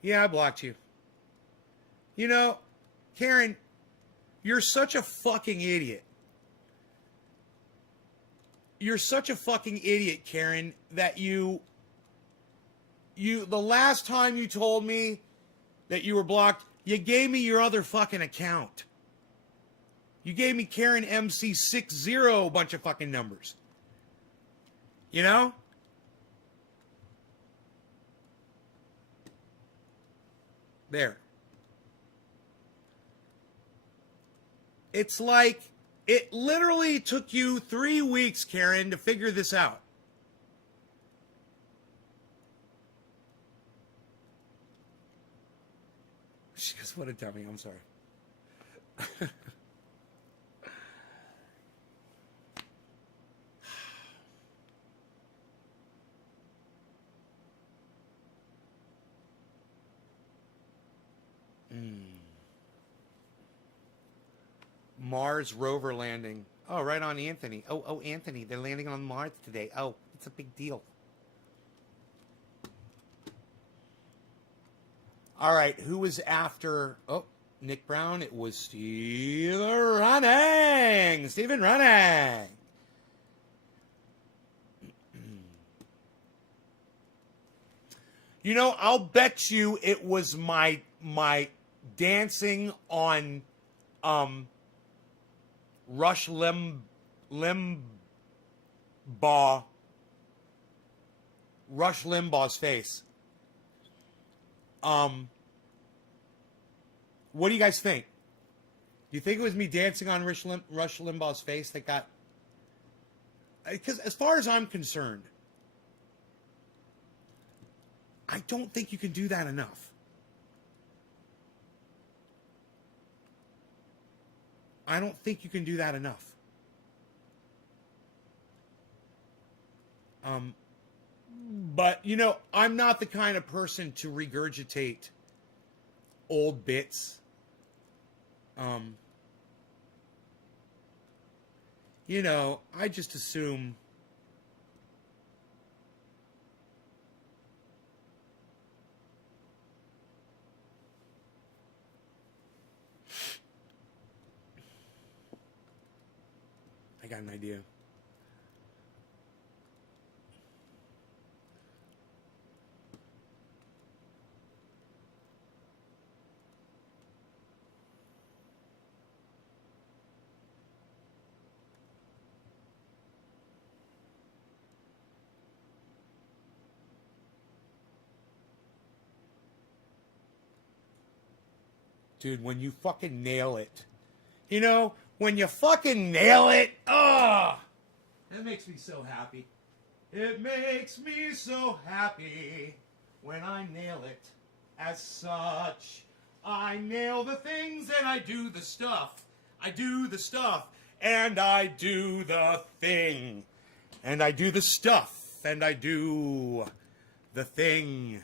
Yeah, I blocked you. Karen, you're such a fucking idiot. You're such a fucking idiot, Karen, that the last time you told me that you were blocked, you gave me your other fucking account. You gave me Karen MC60, a bunch of fucking numbers. There. It's like, it literally took you 3 weeks, Karen, to figure this out. She goes, what a dummy, I'm sorry. Mars rover landing. Oh, right on Anthony. Oh, Anthony, they're landing on Mars today. Oh, it's a big deal. All right, who was after? Oh, Nick Brown. It was Stephen Running. Stephen Running. I'll bet you it was my dancing on Rush Limbaugh's face. What do you guys think? Do you think it was me dancing on Rush Limbaugh's face that got... Because as far as I'm concerned, I don't think you can do that enough. I don't think you can do that enough. But, I'm not the kind of person to regurgitate old bits. I just assume... I got an idea. Dude, when you fucking nail it. When you fucking nail it. Oh! That makes me so happy. It makes me so happy when I nail it. As such, I nail the things and I do the stuff. I do the stuff and I do the thing. And I do the stuff and I do the thing.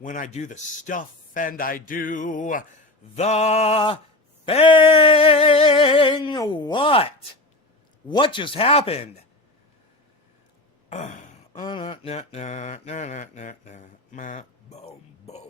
when I do the stuff and I do the thing. What? What just happened? My boom boom.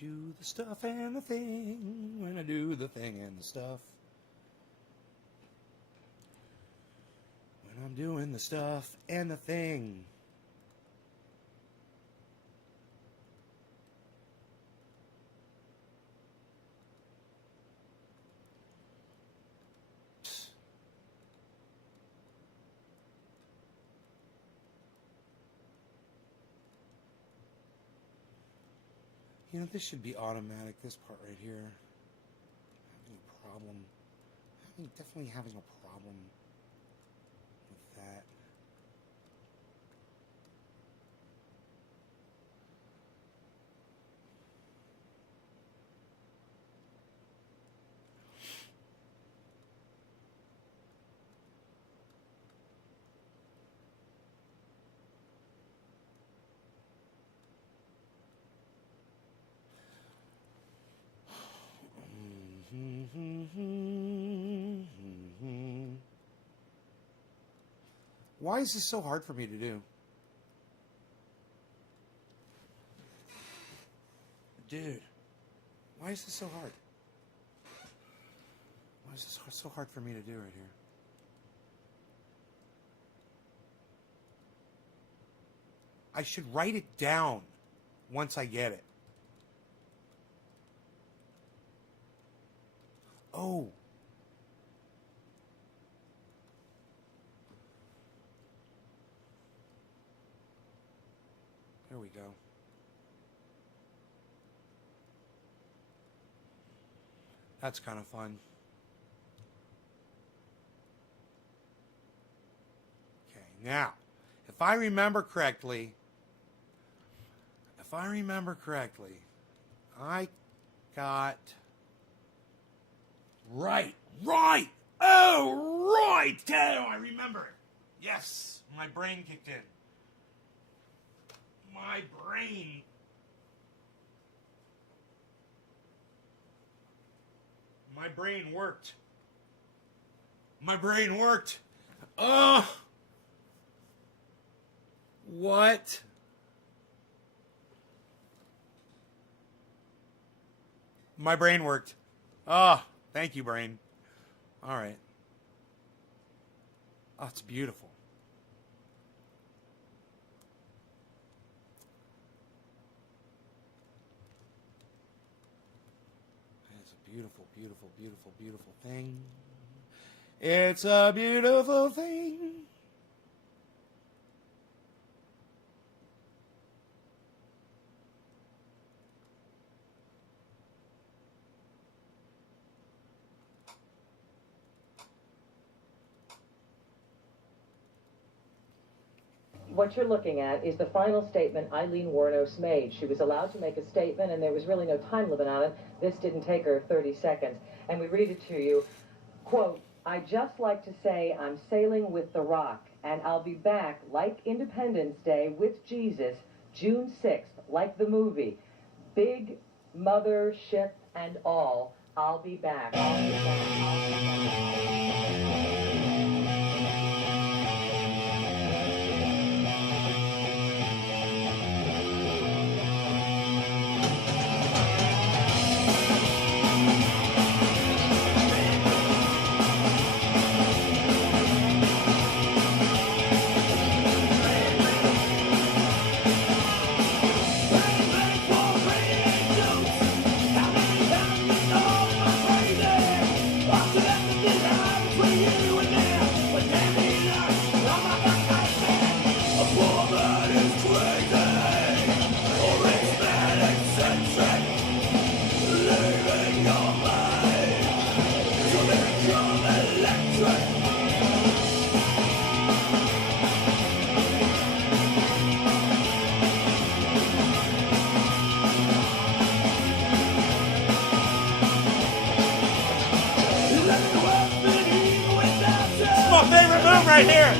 Do the stuff and the thing, when I do the thing and the stuff. When I'm doing the stuff and the thing. You know, this should be automatic, this part right here. Having a problem. Definitely having a problem with that. Why is this so hard for me to do? Dude, why is this so hard? Why is this so hard for me to do right here? I should write it down once I get it. Oh. There we go. That's kind of fun. Okay, now, if I remember correctly, I got... Right. Oh, right. Oh, I remember it. Yes, my brain kicked in. My brain worked. My brain worked. Oh. What? My brain worked. Oh. Thank you, brain. All right. Oh, it's beautiful. It's a beautiful, beautiful, beautiful, beautiful thing. It's a beautiful thing. What you're looking at is the final statement Eileen Wuornos made. She was allowed to make a statement, and there was really no time limit on it. This didn't take her 30 seconds. And we read it to you. Quote, "I just like to say I'm sailing with the Rock, and I'll be back like Independence Day with Jesus, June 6th, like the movie. Big mother ship and all, I'll be back. I'll be back. I'll be back." After that, my favorite move right here.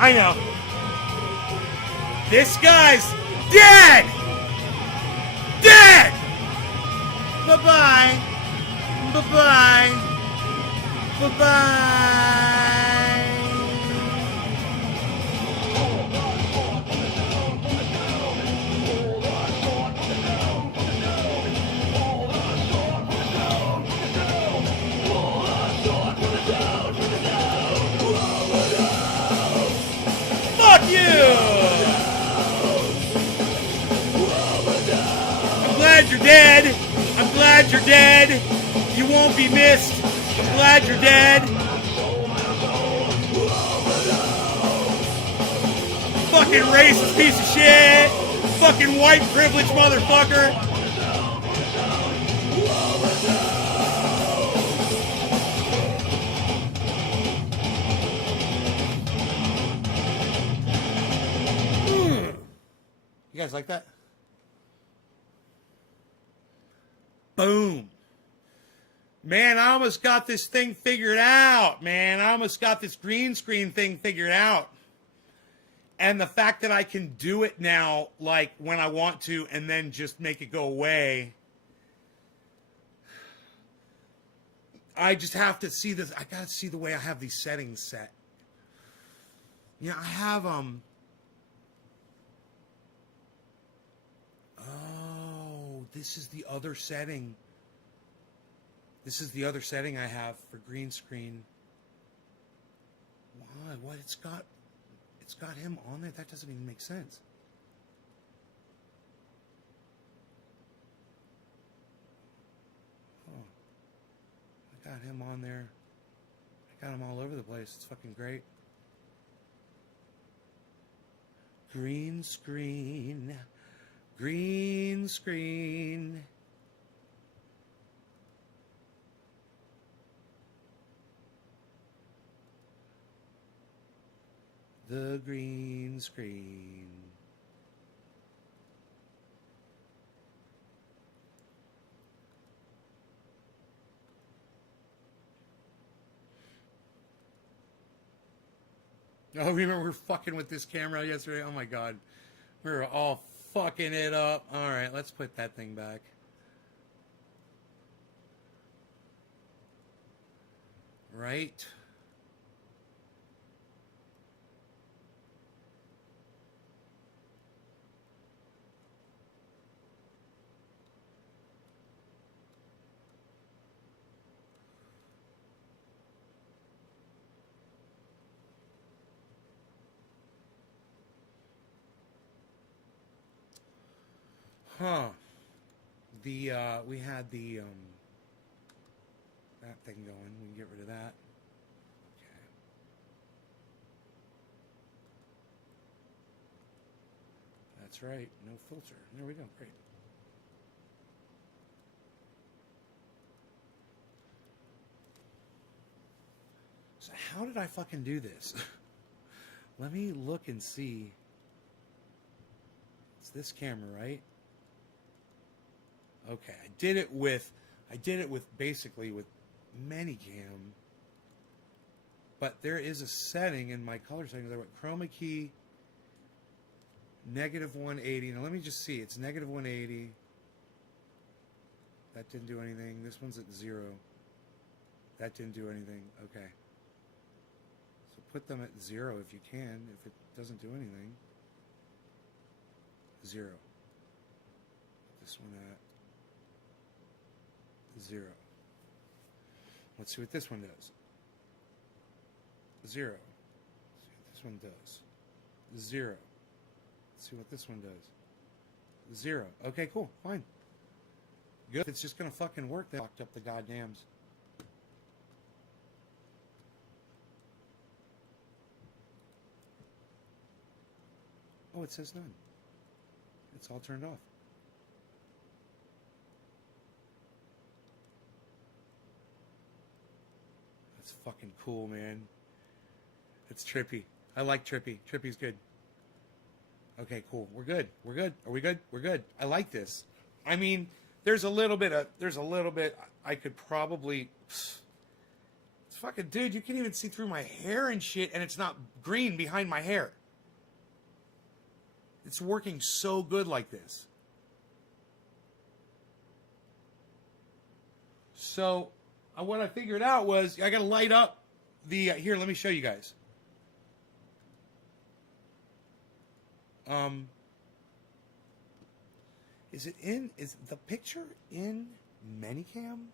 I know. This guy's dead! Dead! Bye-bye. Bye-bye. Bye-bye. Fuck you! I'm glad you're dead. I'm glad you're dead. You won't be missed. I'm glad you're dead. Fucking racist piece of shit. Fucking white privilege motherfucker. You guys like that? Boom. Man, I almost got this thing figured out, man. I almost got this green screen thing figured out. And the fact that I can do it now, like, when I want to, and then just make it go away. I just have to see this. I gotta see the way I have these settings set. Yeah, I have, Oh, this is the other setting. This is the other setting I have for green screen. Why? What? It's got him on there? That doesn't even make sense. Oh. I got him on there. I got him all over the place. It's fucking great. Green screen. Green screen. The green screen. Oh, remember we were fucking with this camera yesterday? Oh my god. We were all fucking it up. Alright, let's put that thing back. Right. Huh. We had the that thing going. We can get rid of that. Okay. That's right. No filter. There we go. Great. So how did I fucking do this? Let me look and see. It's this camera, right? Okay, I did it with basically with Minicam. But there is a setting in my color settings. I went chroma key -180. Now let me just see. It's -180. That didn't do anything. This one's at 0. That didn't do anything. Okay. So put them at 0 if you can. If it doesn't do anything. 0. Put this one at 0. Let's see what this one does. 0. Let's see what this one does. 0. Let's see what this one does. 0. Okay, cool. Fine. Good. If it's just going to fucking work, they locked up the goddams. Oh, it says none. It's all turned off. That's fucking cool, man. It's trippy. I like trippy. Trippy's good. Okay, cool. We're good. We're good. Are we good? We're good. I like this. I mean, there's a little bit I could probably. It's fucking, dude, you can even see through my hair and shit, and it's not green behind my hair. It's working so good like this. So, what I figured out was I got to light up the. Here, let me show you guys. Is the picture in Manycam?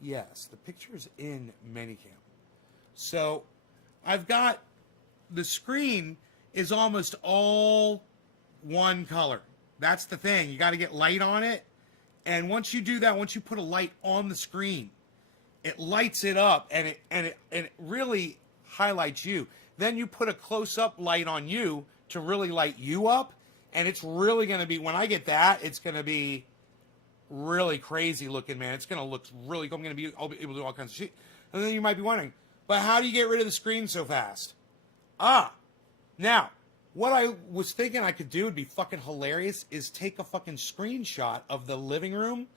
Yes, the picture is in Manycam. So, I've got the screen is almost all one color. That's the thing. You got to get light on it. And once you do that, once you put a light on the screen, it lights it up and it really highlights you. Then you put a close-up light on you to really light you up, and it's really going to be, when I get that, it's going to be really crazy looking, man. It's going to look really, I'm going to be able to do all kinds of shit. And then you might be wondering, but how do you get rid of the screen so fast? Now, what I was thinking I could do would be fucking hilarious is take a fucking screenshot of the living room,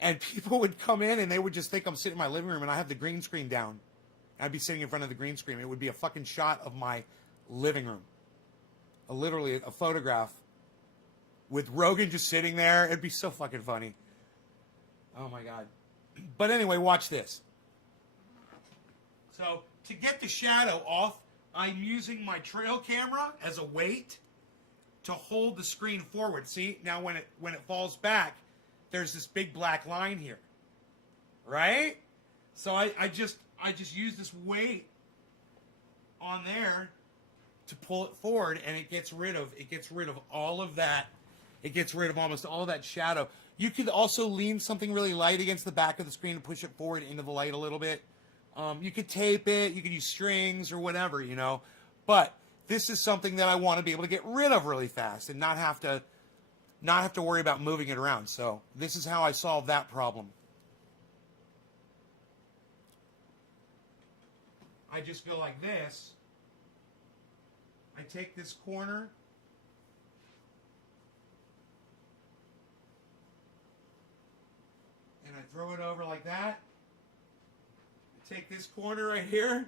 and people would come in and they would just think I'm sitting in my living room and I have the green screen down. I'd be sitting in front of the green screen. It would be a fucking shot of my living room. Literally a photograph with Rogan just sitting there. It'd be so fucking funny. Oh my God. But anyway, watch this. So to get the shadow off, I'm using my trail camera as a weight to hold the screen forward. See, now when it falls back, there's this big black line here. Right? So I just use this weight on there to pull it forward, and it gets rid of all of that. It gets rid of almost all of that shadow. You could also lean something really light against the back of the screen and push it forward into the light a little bit. You could tape it. You could use strings or whatever, you know. But this is something that I want to be able to get rid of really fast and not have to worry about moving it around. So this is how I solve that problem. I just go like this. I take this corner, and I throw it over like that. I take this corner right here,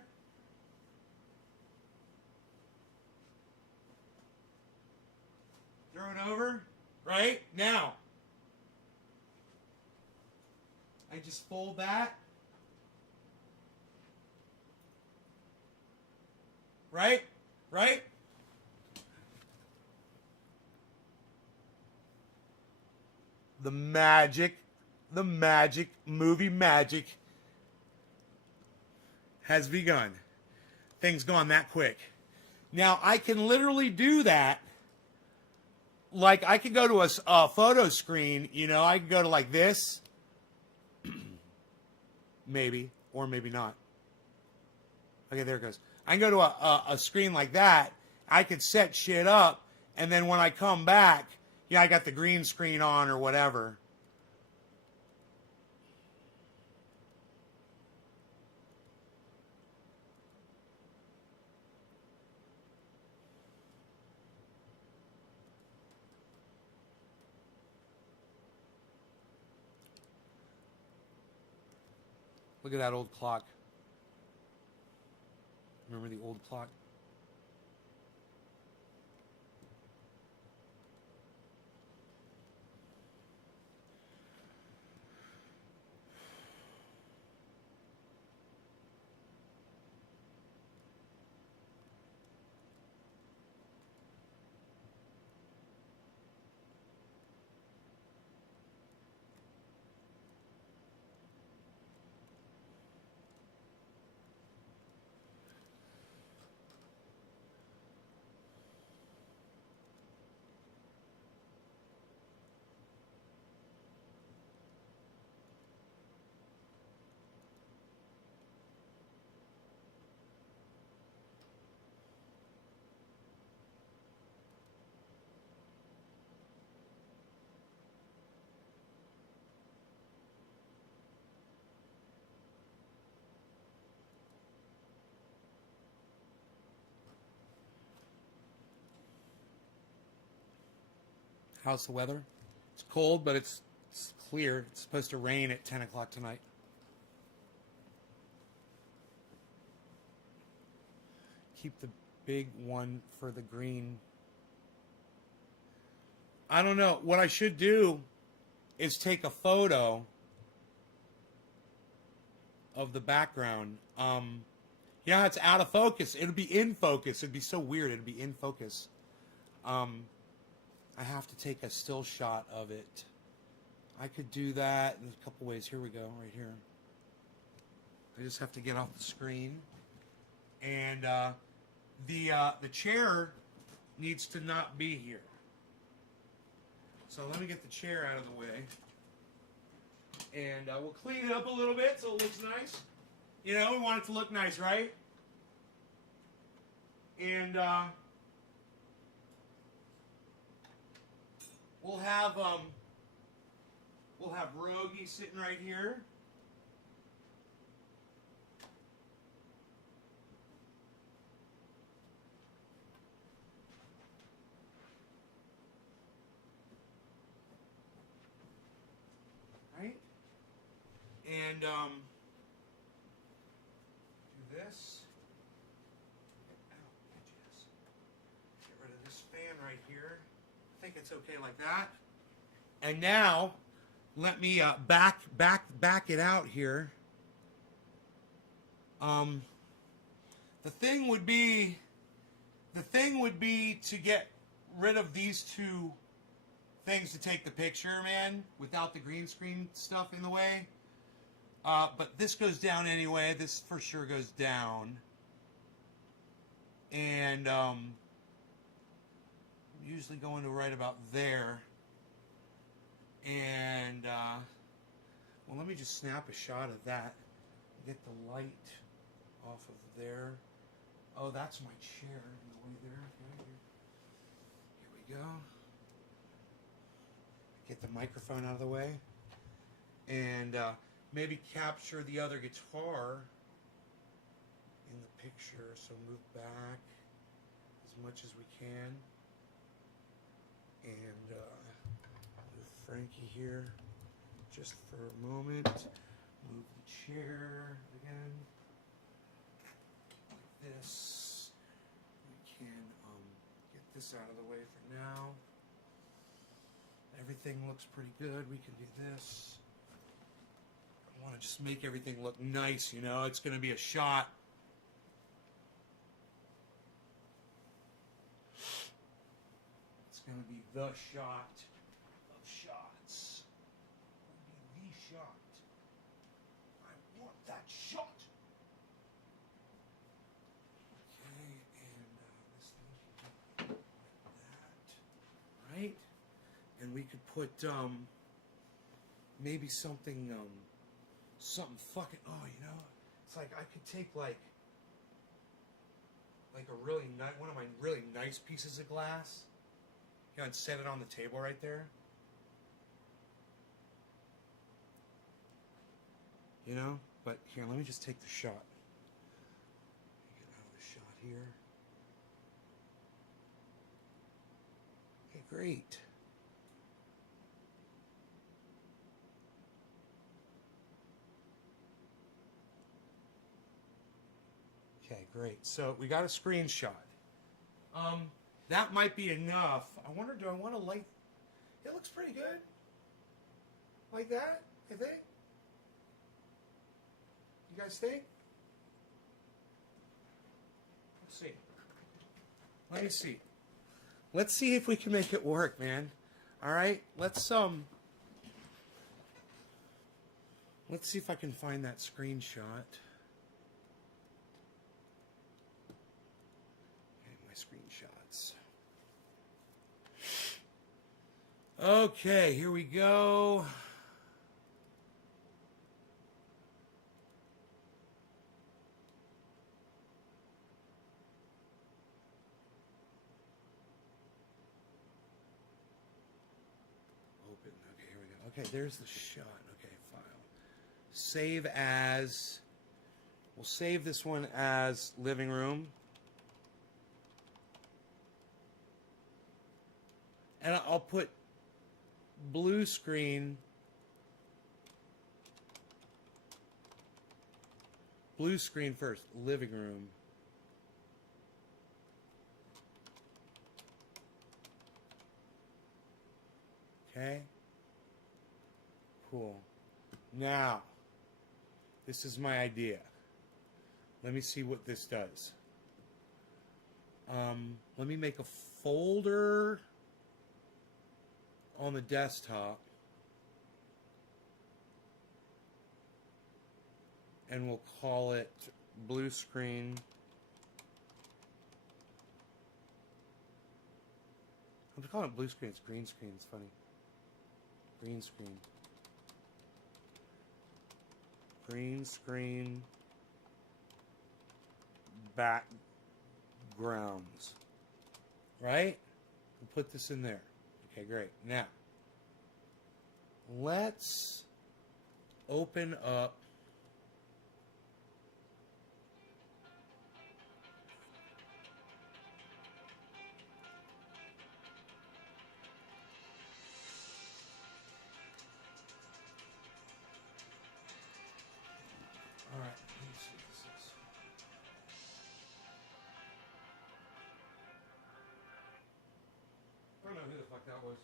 throw it over, right? Now, I just fold that, right? Right? The magic, movie magic has begun. Things gone that quick. Now, I can literally do that. Like, I could go to a photo screen, you know, I could go to like this. Maybe, or maybe not. Okay, there it goes. I can go to a screen like that. I could set shit up, and then when I come back, yeah, I got the green screen on or whatever. Look at that old clock. Remember the old clock? How's the weather? It's cold, but it's clear. It's supposed to rain at 10 o'clock tonight. Keep the big one for the green. I don't know. What I should do is take a photo of the background. Yeah, it's out of focus. It'll be in focus. It'd be so weird. It'd be in focus. I have to take a still shot of it. I could do that in a couple ways. Here we go, right here. I just have to get off the screen. And the chair needs to not be here. So let me get the chair out of the way. And we'll clean it up a little bit so it looks nice. You know, we want it to look nice, right? And we'll have Rogie sitting right here. Right? And do this. Get rid of this fan right here. I think it's okay like that. And now, let me back it out here. The thing would be to get rid of these two things to take the picture, man, without the green screen stuff in the way. But this goes down anyway. This for sure goes down. And usually going to right about there. And well, let me just snap a shot of that. Get the light off of there. Oh, that's my chair in the way there. Okay, here we go. Get the microphone out of the way. And maybe capture the other guitar in the picture. So move back as much as we can. And move Frankie here just for a moment. Move the chair again. Like this. We can get this out of the way for now. Everything looks pretty good. We can do this. I want to just make everything look nice, you know. It's going to be a shot. It's going to be the shot of shots. It'll be the shot. I want that shot. Okay, and this thing like that. Right? And we could put maybe something fucking, oh, you know, it's like I could take like a really nice, one of my really nice pieces of glass, you know, and set it on the table right there. You know, but here, let me just take the shot. Get out of the shot here. Okay, great. Okay, great. So we got a screenshot. That might be enough. I wonder, do I want to light? It looks pretty good. Like that, I think. You guys think? Let's see. Let me see. Let's see if we can make it work, man. All right. Let's see if I can find that screenshot. Screenshots. Okay, here we go. Open. Okay, here we go. Okay, there's the shot. Okay, file. Save as. We'll save this one as living room. And I'll put blue screen. Blue screen first. Living room. Okay. Cool. Now, this is my idea. Let me see what this does. Let me make a folder on the desktop. And we'll call it blue screen. I'm calling it blue screen. It's green screen. It's funny. Green screen. Green screen. Backgrounds. Right? We'll put this in there. Okay, great. Now, let's open up all right, let me see what this is. I don't know who the fuck that was.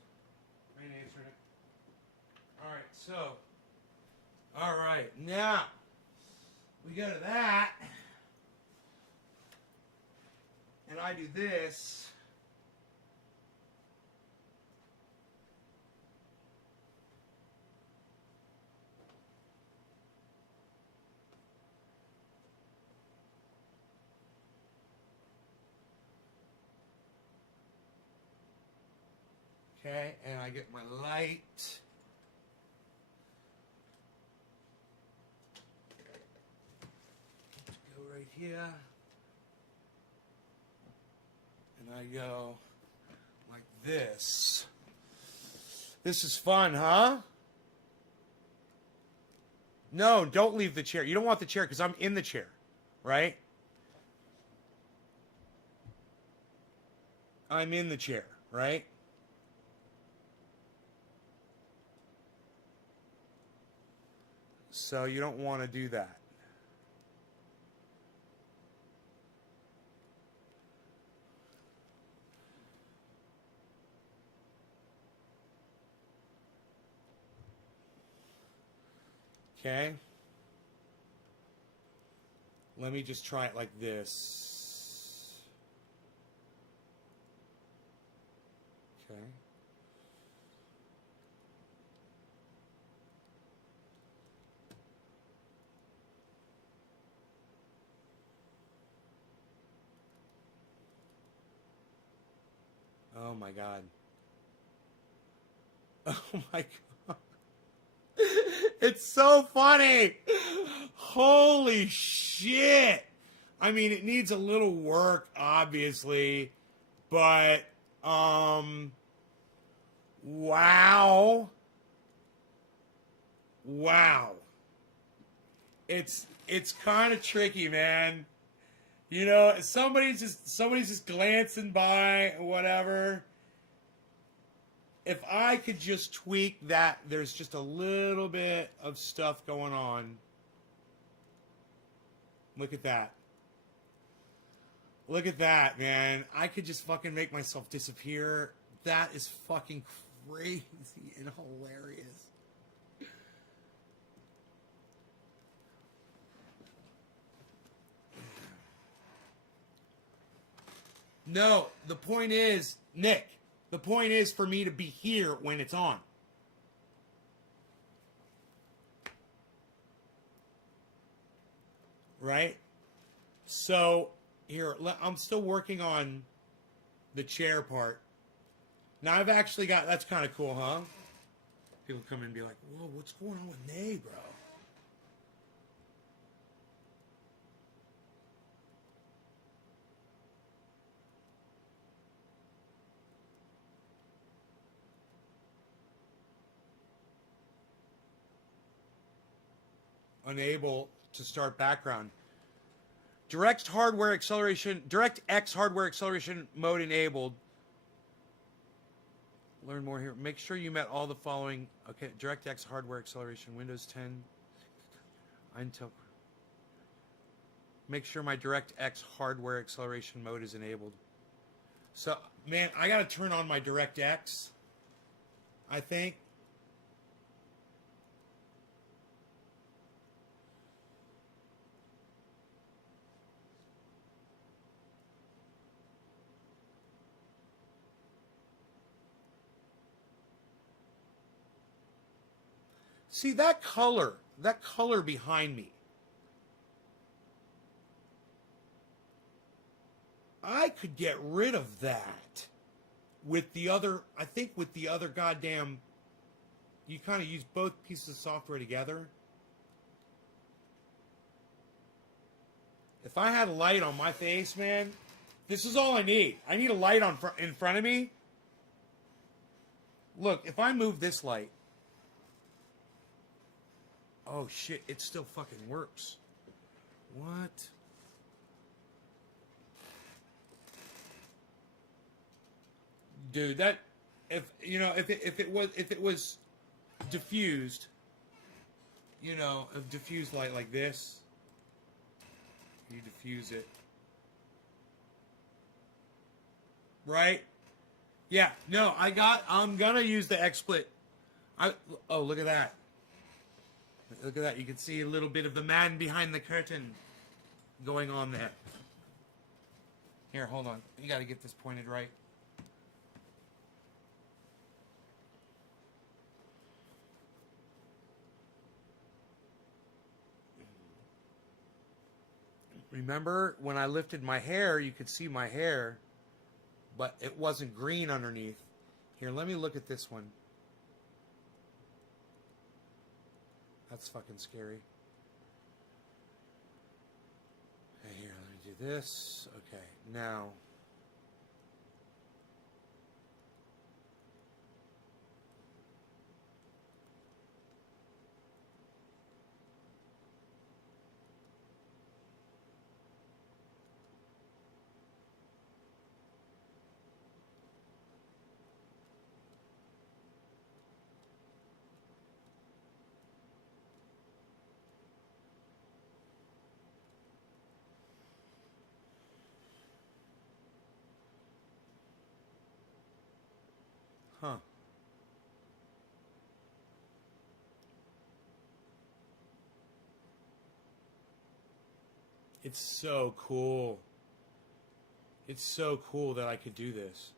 I ain't answering it. Alright, so. Alright, now. We go to that. And I do this. Okay, and I get my light. Go right here. And I go like this. This is fun, huh? No, don't leave the chair. You don't want the chair because I'm in the chair, right? I'm in the chair, right? So you don't want to do that. Okay. Let me just try it like this. Okay. Oh my God. Oh my God. It's so funny. Holy shit. I mean, it needs a little work, obviously, but, wow. Wow. It's kind of tricky, man. You know, somebody's just glancing by or whatever. If I could just tweak that, there's just a little bit of stuff going on. Look at that. Look at that, man. I could just fucking make myself disappear. That is fucking crazy and hilarious. No, the point is, Nick, the point is for me to be here when it's on. Right? So, here, I'm still working on the chair part. Now I've actually got, that's kind of cool, huh? People come in and be like, whoa, what's going on with Nay, bro? Unable to start background. DirectX hardware acceleration mode enabled. Learn more here. Make sure you met all the following. Okay, DirectX hardware acceleration, Windows 10, Intel. Make sure my DirectX hardware acceleration mode is enabled. So, man, I gotta turn on my DirectX, I think. See that color behind me. I could get rid of that with the other, I think with the other goddamn, you kind of use both pieces of software together. If I had a light on my face, man, this is all I need. I need a light in front of me. Look, if I move this light, oh shit, it still fucking works. What? Dude, that if it was diffused, a diffused light like this, you diffuse it. Right? Yeah, no, I'm gonna use the XSplit. Oh, look at that. Look at that. You can see a little bit of the man behind the curtain going on there. Here, hold on. You got to get this pointed right. Remember when I lifted my hair, you could see my hair, but it wasn't green underneath. Here, let me look at this one. That's fucking scary. Okay, here, let me do this. Okay, now. Huh. It's so cool. It's so cool that I could do this.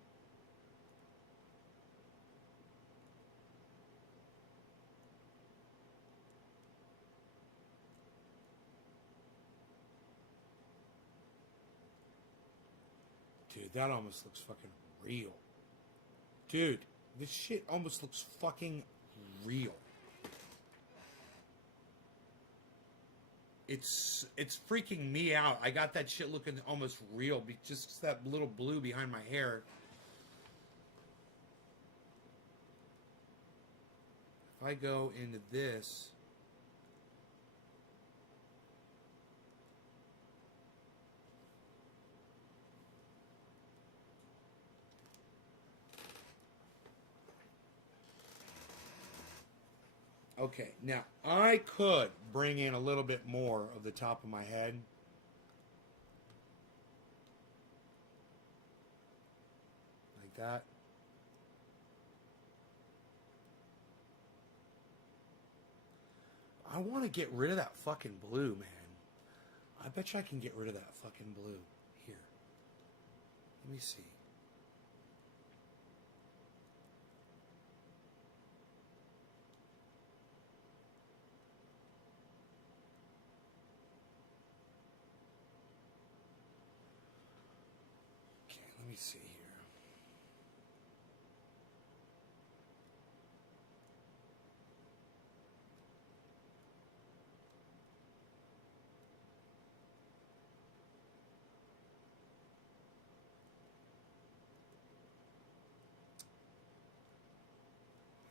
Dude, that almost looks fucking real. Dude, this shit almost looks fucking real. It's freaking me out. I got that shit looking almost real. Just that little blue behind my hair. If I go into this... Okay, now I could bring in a little bit more of the top of my head. Like that. I want to get rid of that fucking blue, man. I bet you I can get rid of that fucking blue. Here. Let me see. Let me see here.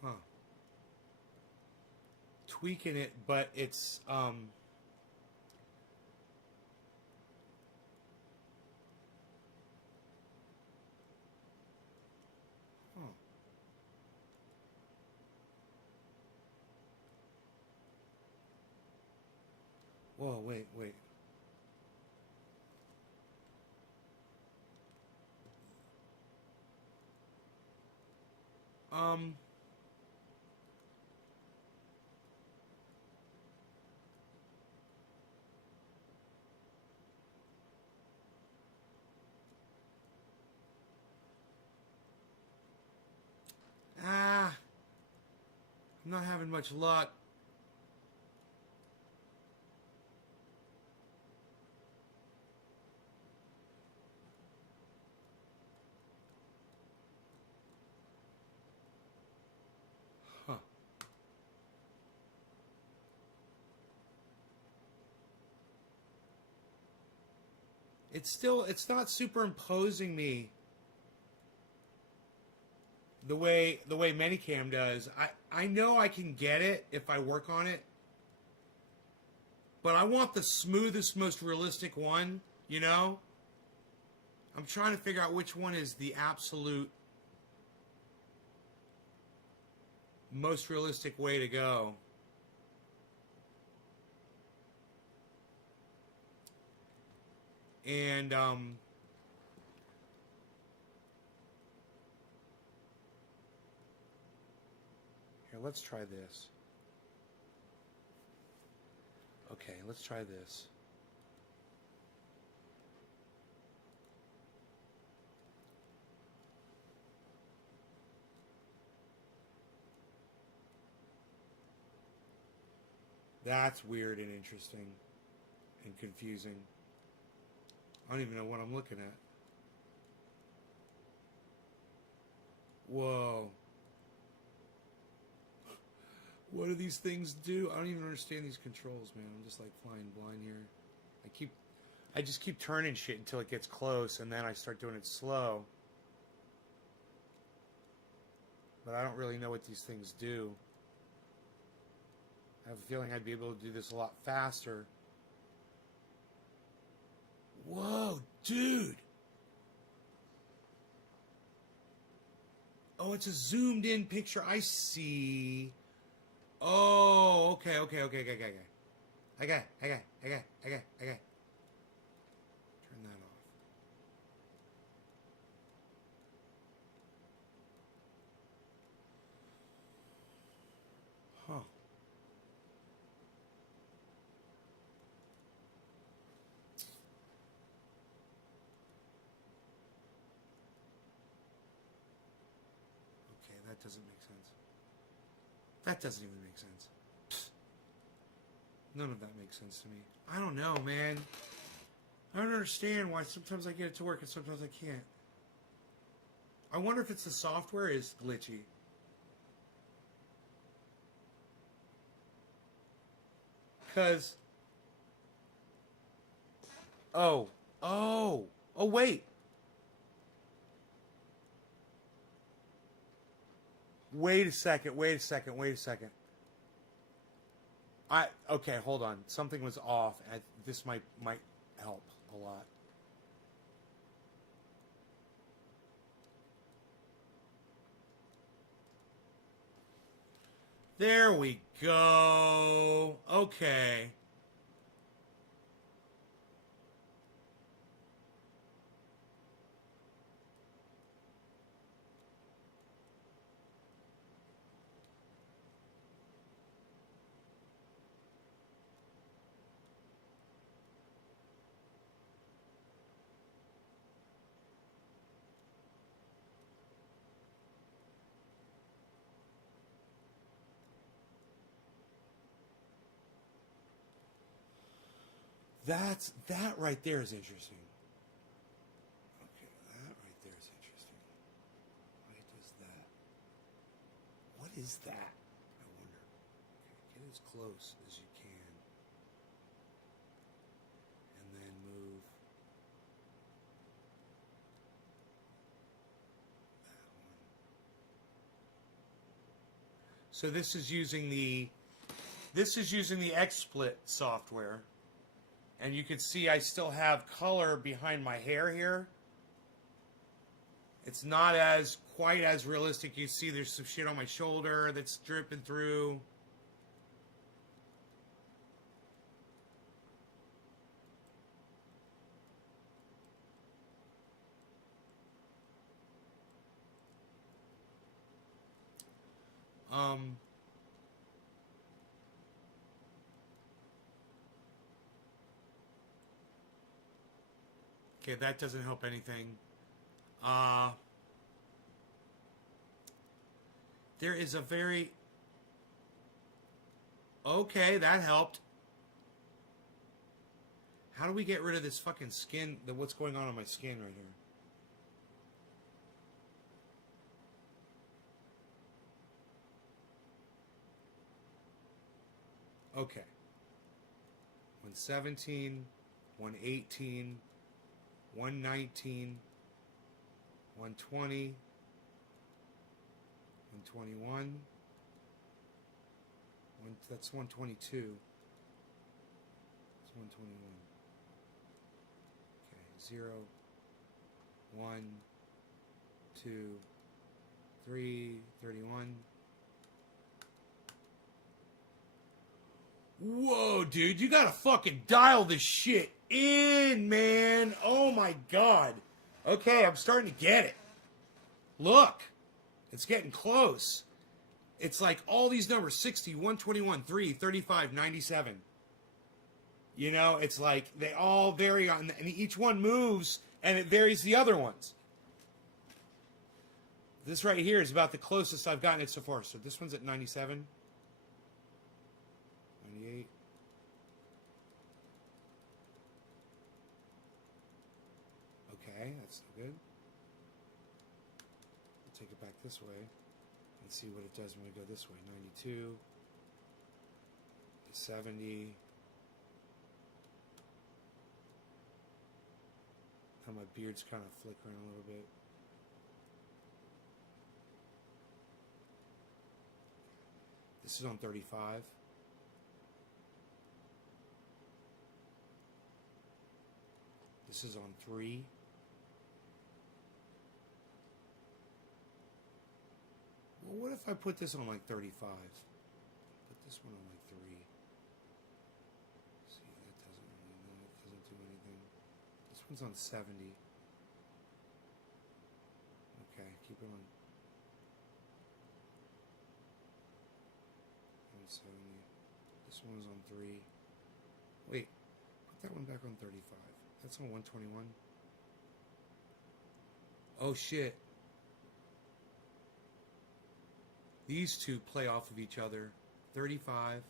Huh. Tweaking it, but it's huh. Whoa, wait. Um. I'm not having much luck. Huh. It's not superimposing me the way Minicam does. I know I can get it if I work on it, but I want the smoothest, most realistic one, you know? I'm trying to figure out which one is the absolute most realistic way to go. And here, let's try this. Okay, let's try this. That's weird and interesting and confusing. I don't even know what I'm looking at. Whoa. What do these things do? I don't even understand these controls, man. I'm just like flying blind here. I just keep turning shit until it gets close, and then I start doing it slow. But I don't really know what these things do. I have a feeling I'd be able to do this a lot faster. Whoa, dude! Oh, it's a zoomed in picture. I see. Oh, okay. I got. Turn that off. Huh. Okay, that doesn't make sense. That doesn't even make sense. Pfft. None of that makes sense to me. I don't know, man. I don't understand why sometimes I get it to work and sometimes I can't. I wonder if it's the software is glitchy. Because... Oh, wait. Wait a second. Okay, hold on. Something was off. This might help a lot. There we go. Okay. That right there is interesting. Okay, that right there is interesting. Why does that? What is that? I wonder. Okay, get as close as you can. And then move that one. So this is using the XSplit software. And you can see I still have color behind my hair here. It's not quite as realistic. You see there's some shit on my shoulder that's dripping through. Um, okay, that doesn't help anything. There is a very... Okay, that helped. How do we get rid of this fucking skin? What's going on my skin right here? Okay. 117, 118, 119, 120, 121. That's 122. It's 121. Okay, 0, 1, 2, 3, 31. Whoa, dude, you gotta fucking dial this shit in, man. Oh my god. Okay, I'm starting to get it. Look, it's getting close. It's like all these numbers 60, 121, 3, 35, 97. You know, it's like they all vary on, and each one moves and it varies the other ones. This right here is about the closest I've gotten it so far. So this one's at 97. 98. Okay, that's still good. We'll take it back this way and see what it does when we go this way. 92. 70. Now my beard's kind of flickering a little bit. This is on 35. This is on 3. Well, what if I put this on like 35? Put this one on like 3. See, that doesn't do anything. This one's on 70. Okay, keep it on 70. This one's on 3. Wait, put that one back on 35. That's on 121. Oh shit. These two play off of each other. 35.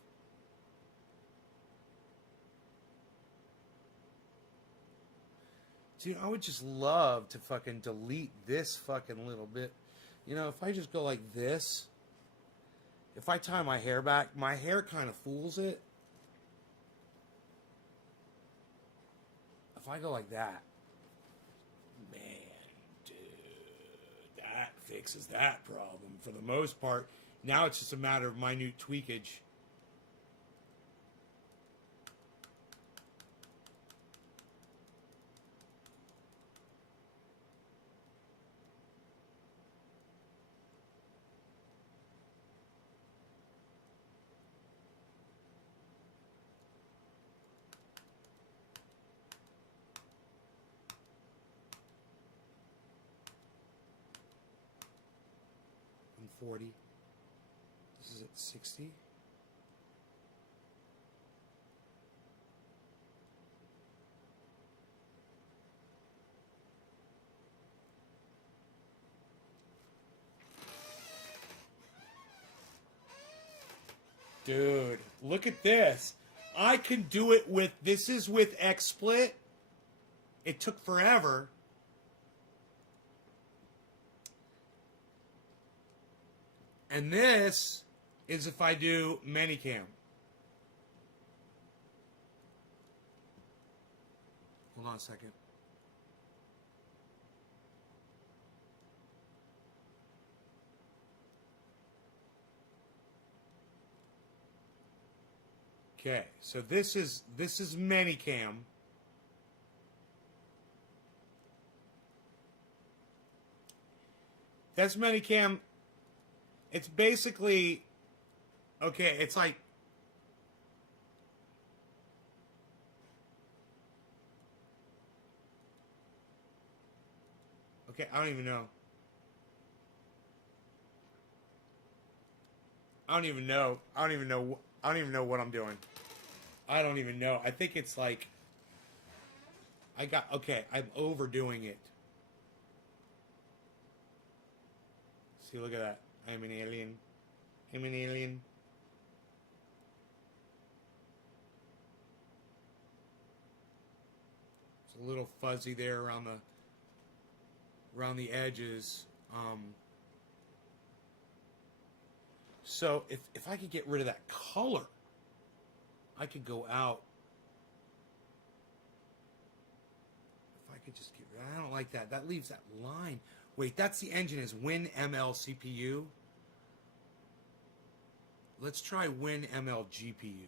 Dude, I would just love to fucking delete this fucking little bit. You know, if I just go like this, if I tie my hair back, my hair kind of fools it. If I go like that, man, dude, that fixes that problem for the most part. Now it's just a matter of minute tweakage. I'm 40. This is at 60. Dude, look at this. I can do it with, this is with XSplit. It took forever. And this is if I do Manicam. Hold on a second. Okay, so this is Manicam. That's Manicam. It's basically, okay, it's like, okay, I don't even know. I don't even know. I don't even know what I'm doing. I don't even know. I think it's like I'm overdoing it. See, look at that. I'm an alien. I'm an alien. It's a little fuzzy there around the edges. So if I could get rid of that color, I could go out. If I could just get rid, I don't like that. That leaves that line. Wait, that's the engine is WinML CPU. Let's try WinML GPU.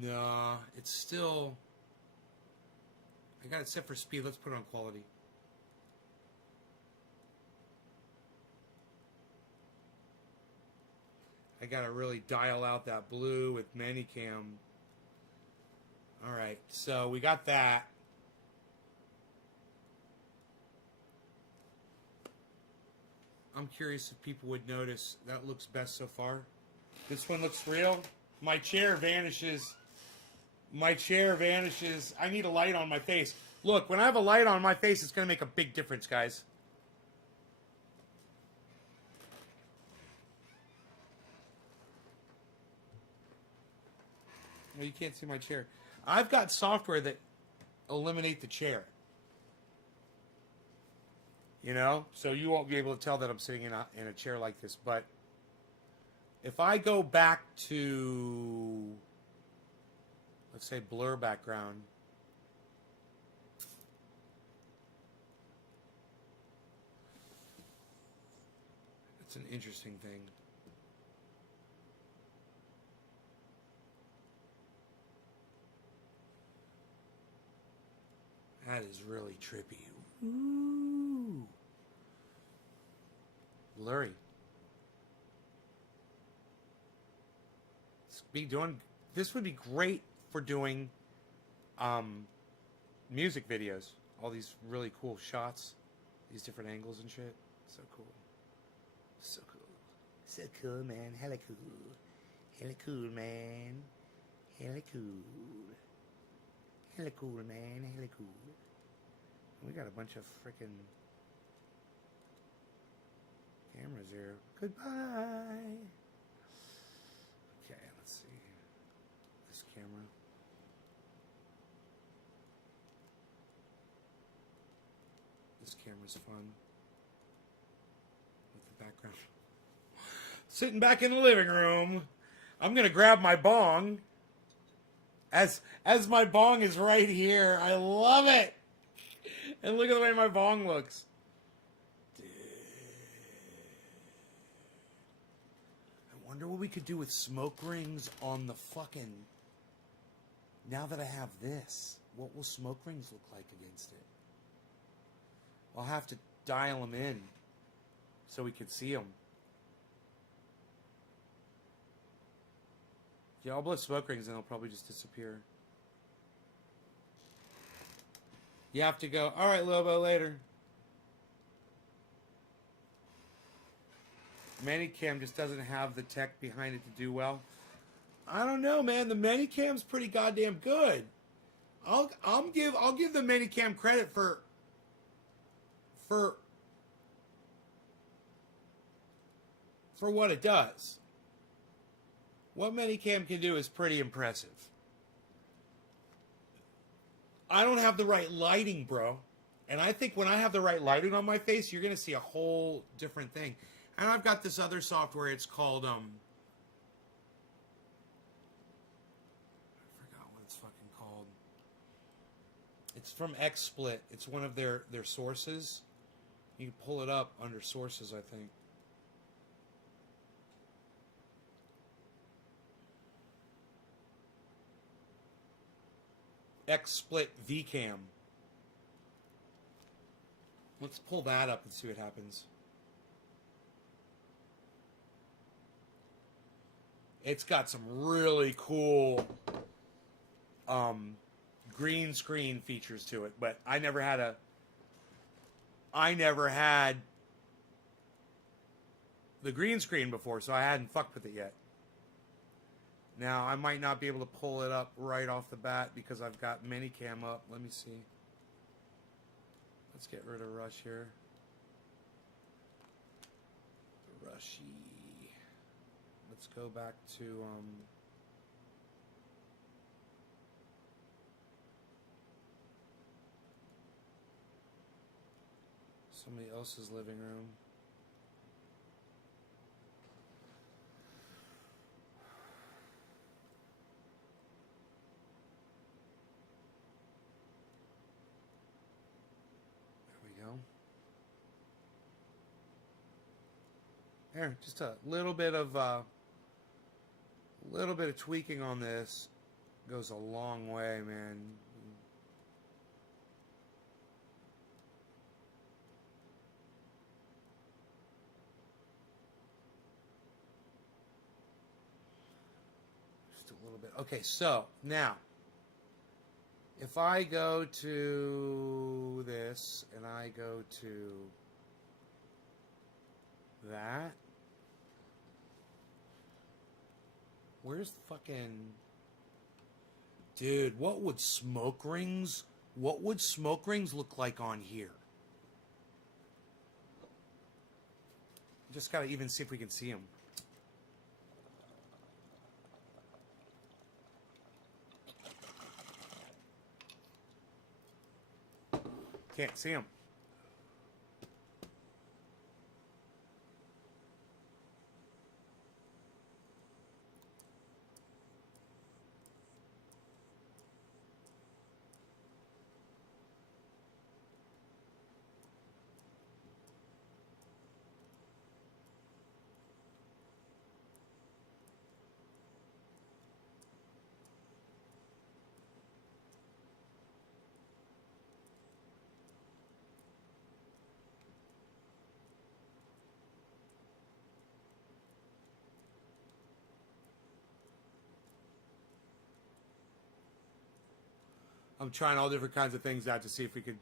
Nah, it's still. I got it set for speed. Let's put it on quality. I gotta really dial out that blue with Manicam. Alright, so we got that. I'm curious if people would notice that looks best so far. This one looks real. My chair vanishes. My chair vanishes. I need a light on my face. Look, when I have a light on my face, it's going to make a big difference, guys. Well, you can't see my chair. I've got software that eliminate the chair. You know? So you won't be able to tell that I'm sitting in a chair like this. But if I go back to, let's say, blur background. It's an interesting thing. That is really trippy. Ooh. Blurry. This would be great for doing music videos. All these really cool shots, these different angles and shit. So cool. So cool. So cool, man. Hella cool. Hella cool, man. Hella cool. Hella cool, man. Hella cool. We got a bunch of freaking cameras here. Goodbye. Okay, let's see. This camera. This camera's fun. With the background. Sitting back in the living room. I'm gonna grab my bong. As my bong is right here. I love it. And look at the way my bong looks. Dude. I wonder what we could do with smoke rings on the fucking... Now that I have this, what will smoke rings look like against it? I'll have to dial them in so we can see them. Yeah, I'll blow smoke rings and they'll probably just disappear. You have to go, all right, Lobo, later. Manicam just doesn't have the tech behind it to do well. I don't know, man. The Manicam's pretty goddamn good. I'll give the Manicam credit for what it does. What Manicam can do is pretty impressive. I don't have the right lighting, bro. And I think when I have the right lighting on my face, you're going to see a whole different thing. And I've got this other software. It's called, I forgot what it's fucking called. It's from XSplit. It's one of their sources. You can pull it up under sources, I think. XSplit VCam. Let's pull that up and see what happens. It's got some really cool green screen features to it, but I never had I never had the green screen before, so I hadn't fucked with it yet. Now, I might not be able to pull it up right off the bat because I've got Minicam up. Let me see. Let's get rid of Rush here. Rushy. Let's go back to somebody else's living room. There, just a little bit of tweaking on this goes a long way, man. Just a little bit. Okay, so now, if I go to this and I go to that. Where's fucking... Dude, what would smoke rings look like on here? Just gotta even see if we can see them. Can't see them. I'm trying all different kinds of things out to see if we could...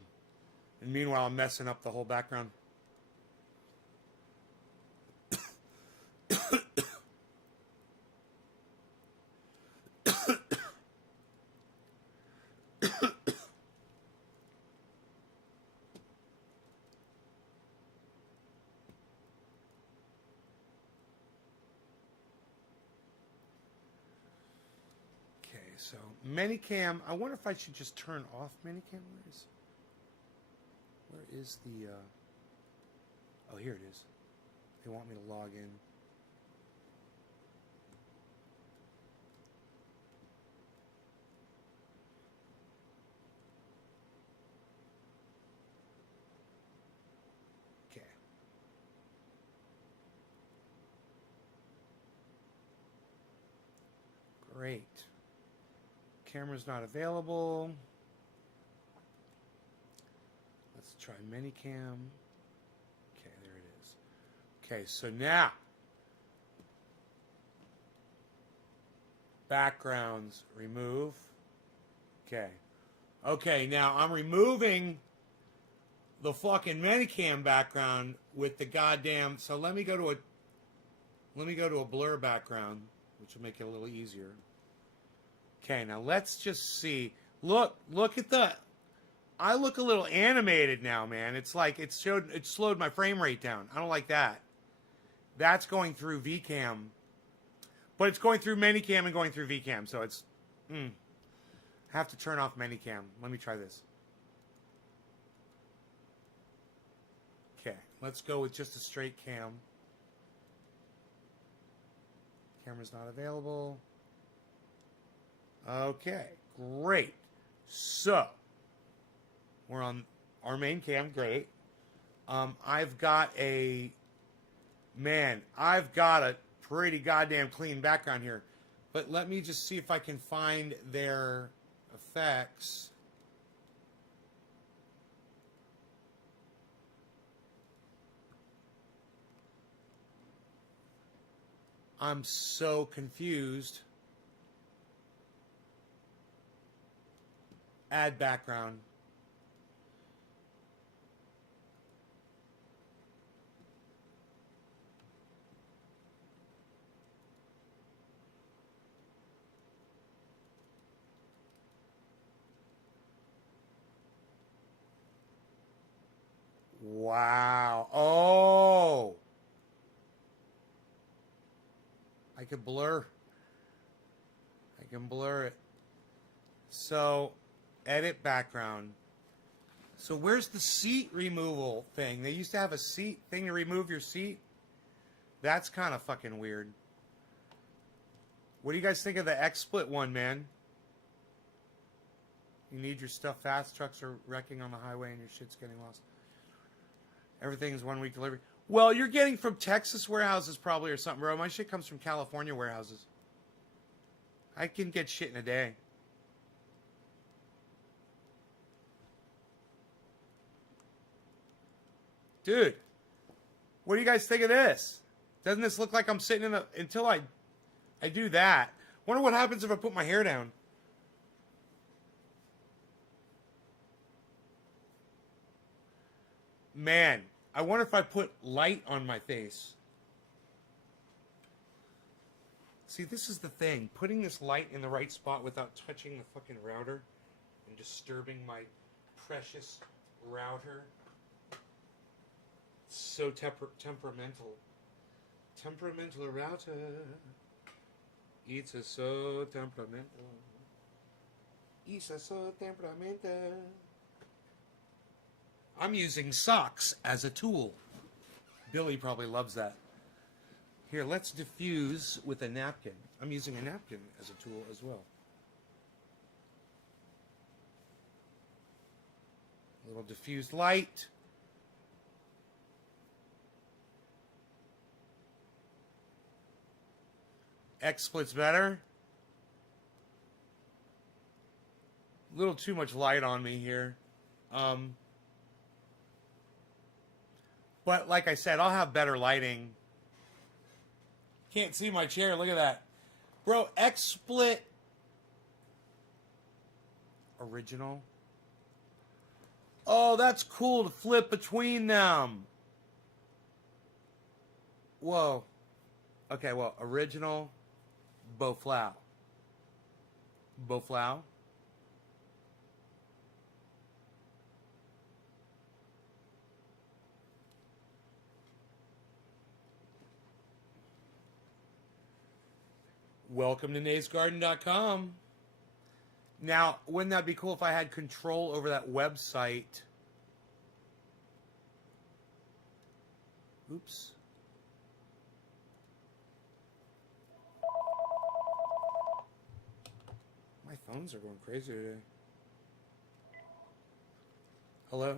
And meanwhile, I'm messing up the whole background. So, Minicam, I wonder if I should just turn off Minicam. Where is the, oh, here it is. They want me to log in. Okay. Great. Camera's not available. Let's try Minicam. Okay, there it is. Okay, so now backgrounds, remove. Okay. Okay, now I'm removing the fucking Minicam background with the goddamn... So let me go to a blur background, which will make it a little easier. Okay, now let's just see. Look at the... I look a little animated now, man. It's like it slowed my frame rate down. I don't like that. That's going through VCam. But it's going through Minicam and going through VCam, so it's... have to turn off Minicam. Let me try this. Okay, let's go with just a straight cam. Camera's not available. Okay, great. So, we're on our main cam, great. I've got a pretty goddamn clean background here. But let me just see if I can find their effects. I'm so confused. Add background. Wow. Oh. I can blur. I can blur it. So, edit background. So where's the seat removal thing? They used to have a seat thing to remove your seat. That's kind of fucking weird. What do you guys think of the XSplit one, man? You need your stuff fast. Trucks are wrecking on the highway and your shit's getting lost. Everything's 1 week delivery. Well, you're getting from Texas warehouses probably or something, bro. My shit comes from California warehouses. I can get shit in a day. Dude, what do you guys think of this? Doesn't this look like I'm sitting in a... Until I do that. Wonder what happens if I put my hair down. Man, I wonder if I put light on my face. See, this is the thing. Putting this light in the right spot without touching the fucking router and disturbing my precious router. It's so temperamental. Temperamental router. It's a so temperamental. It's a so temperamental. I'm using socks as a tool. Billy probably loves that. Here, let's diffuse with a napkin. I'm using a napkin as a tool as well. A little diffused light. XSplit's better. A little too much light on me here. But like I said, I'll have better lighting. Can't see my chair. Look at that. Bro, XSplit original. Oh, that's cool to flip between them. Whoa. Okay, well, original Boflau. Boflau. Welcome to naysgarden.com. Now, wouldn't that be cool if I had control over that website? Oops. My phones are going crazy today. Hello?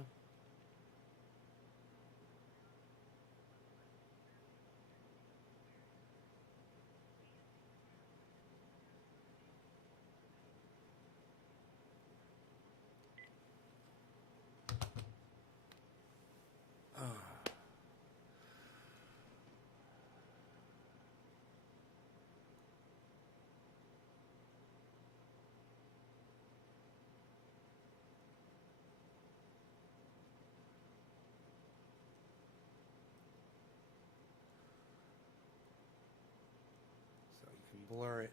So you can blur it.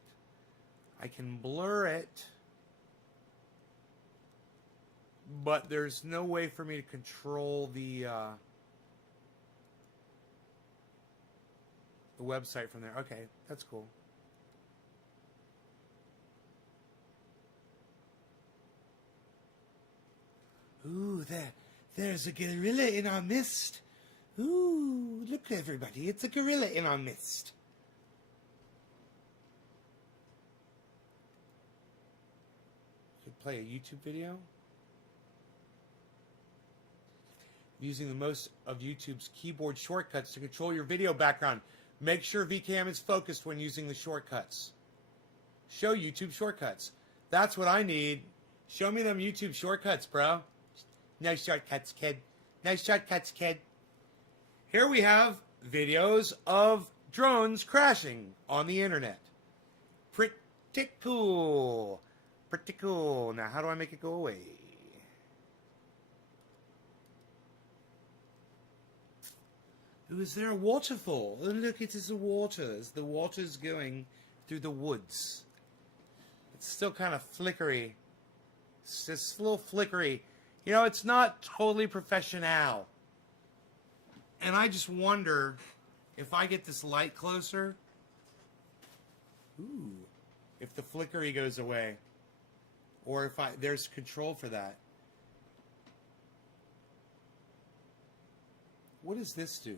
I can blur it, but there's no way for me to control the website from there. Okay, that's cool. Ooh, there's a gorilla in our midst. Ooh, look everybody, it's a gorilla in our midst. Could play a YouTube video. Using the most of YouTube's keyboard shortcuts to control your video background. Make sure VCam is focused when using the shortcuts. Show YouTube shortcuts. That's what I need. Show me them YouTube shortcuts, bro. No shortcuts, kid. No shortcuts, kid. Here we have videos of drones crashing on the internet. Pretty cool. Pretty cool. Now, how do I make it go away? Ooh, is there a waterfall? Oh, look, it is the waters. The water's going through the woods. It's still kind of flickery. It's just a little flickery. You know, it's not totally professional. And I just wonder if I get this light closer, if the flickery goes away, or if there's control for that. What does this do?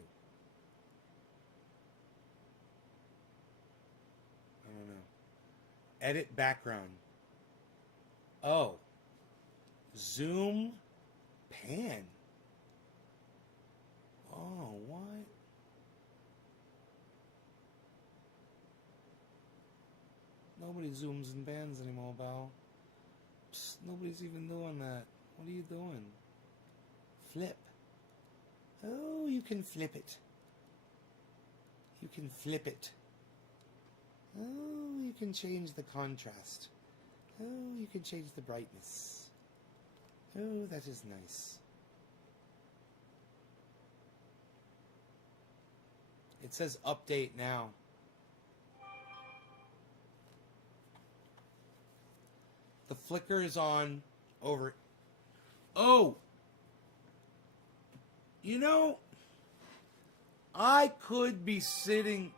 I don't know. Edit background. Oh. Zoom pan. Oh, what? Nobody zooms and pans anymore, pal. Psst, nobody's even doing that. What are you doing? Flip. Oh, you can flip it. You can flip it. Oh, you can change the contrast. Oh, you can change the brightness. Oh, that is nice. It says update now. The flicker is on over. Oh! You know, I could be sitting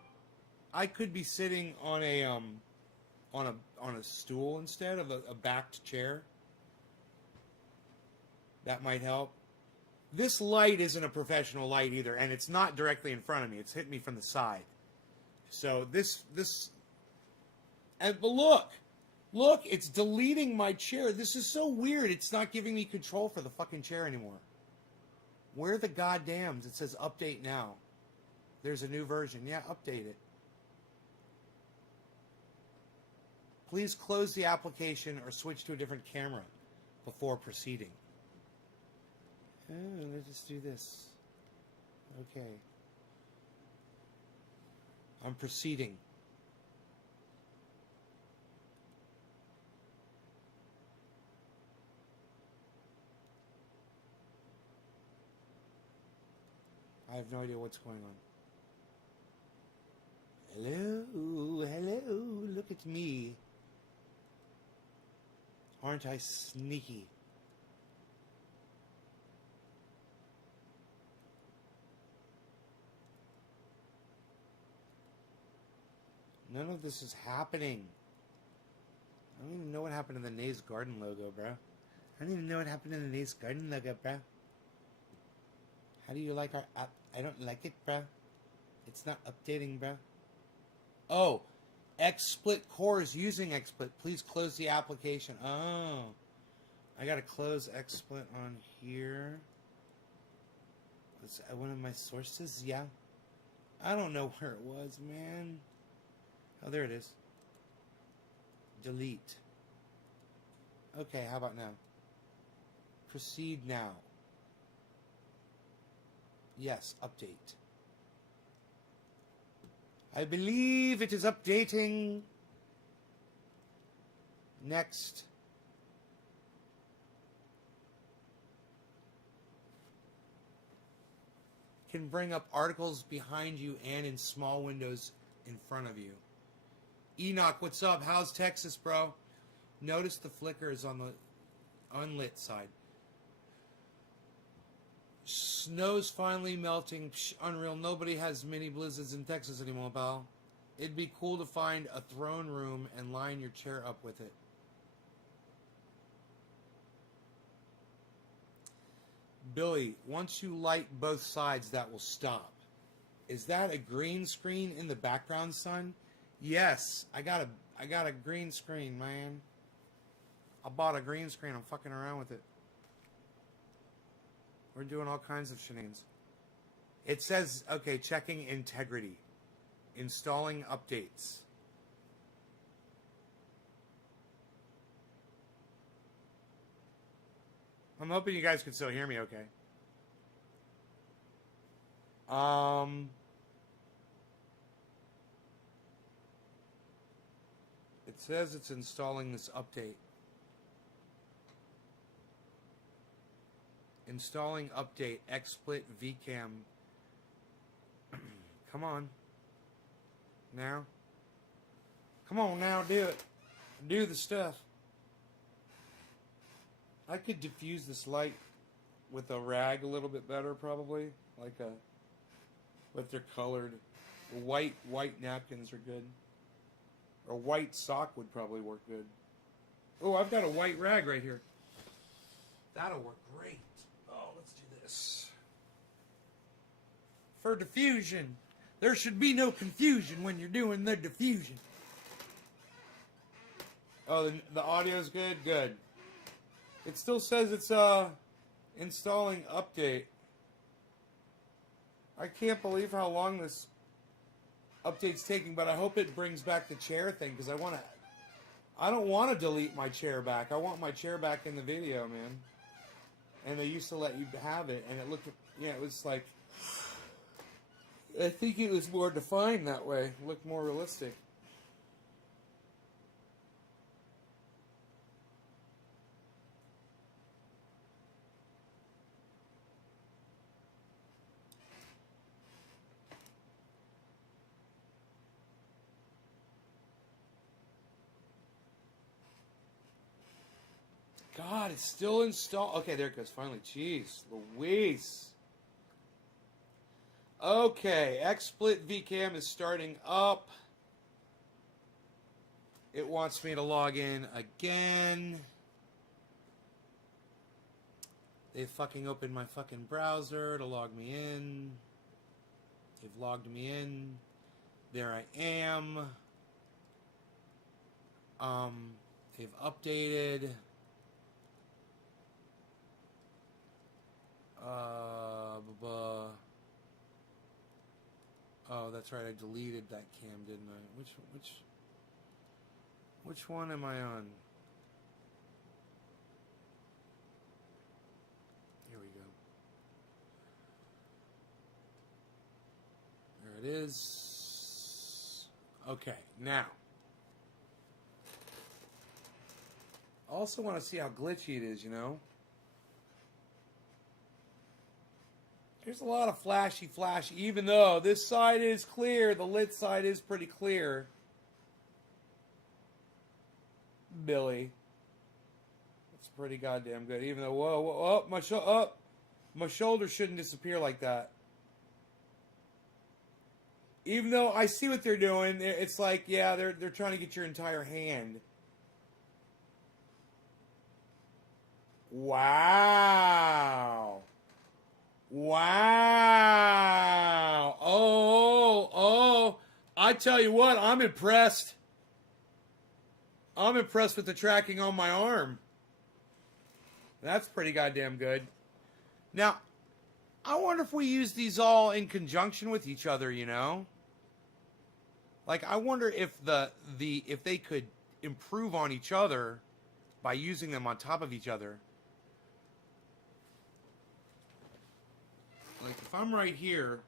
on a stool instead of a backed chair. That might help. This light isn't a professional light either, and it's not directly in front of me. It's hitting me from the side. So but look, it's deleting my chair. This is so weird. It's not giving me control for the fucking chair anymore. Where the goddams? It says update now. There's a new version. Yeah, update it. Please close the application or switch to a different camera before proceeding. Oh, let's just do this. Okay. I'm proceeding. I have no idea what's going on. Hello, look at me. Aren't I sneaky? None of this is happening. I don't even know what happened to the Nays Garden logo, bro. I don't even know what happened to the Nays Garden logo, bro. How do you like our app? I don't like it, bro. It's not updating, bro. Oh, XSplit Core is using XSplit. Please close the application. Oh, I gotta close XSplit on here. Was that one of my sources? Yeah. I don't know where it was, man. Oh, there it is. Delete. Okay, how about now? Proceed now. Yes, update. I believe it is updating. Next. Can bring up articles behind you and in small windows in front of you. Enoch, what's up? How's Texas, bro? Notice the flicker is on the unlit side. Snow's finally melting. Psh, unreal. Nobody has mini blizzards in Texas anymore, pal. It'd be cool to find a throne room and line your chair up with it. Billy, once you light both sides, that will stop. Is that a green screen in the background, son? Yes, I got a green screen, man. I bought a green screen. I'm fucking around with it. We're doing all kinds of shenanigans. It says, okay, checking integrity. Installing updates. I'm hoping you guys can still hear me okay. It says it's installing this update. Installing update XSplit VCam. Come on. Now. Come on now, do it. Do the stuff. I could diffuse this light with a rag a little bit better, probably. Like a but they're colored. White napkins are good. A white sock would probably work good. Oh, I've got a white rag right here. That'll work great. Oh, let's do this. For diffusion. There should be no confusion when you're doing the diffusion. Oh, the audio's good? Good. It still says it's installing update. I can't believe how long this update's taking, but I hope it brings back the chair thing, because I don't want to delete my chair back. I want my chair back in the video, man. And they used to let you have it, and it looked, yeah, it was like, I think it was more defined that way. It looked more realistic. God, it's still installed. Okay, there it goes. Finally. Jeez Louise. Okay, XSplit VCam is starting up. It wants me to log in again. They fucking opened my fucking browser to log me in. They've logged me in. There I am. They've updated. Oh, that's right. I deleted that cam, didn't I? Which one am I on? Here we go. There it is. Okay, now. I also want to see how glitchy it is, you know? There's a lot of flashy, even though this side is clear, the lit side is pretty clear. Billy. It's pretty goddamn good. Even though, whoa, my shoulder shouldn't disappear like that. Even though I see what they're doing, it's like, yeah, they're trying to get your entire hand. Wow. Wow. Oh. I tell you what, I'm impressed. I'm impressed with the tracking on my arm. That's pretty goddamn good. Now, I wonder if we use these all in conjunction with each other, you know? Like, I wonder if if they could improve on each other by using them on top of each other. Like, if I'm right here,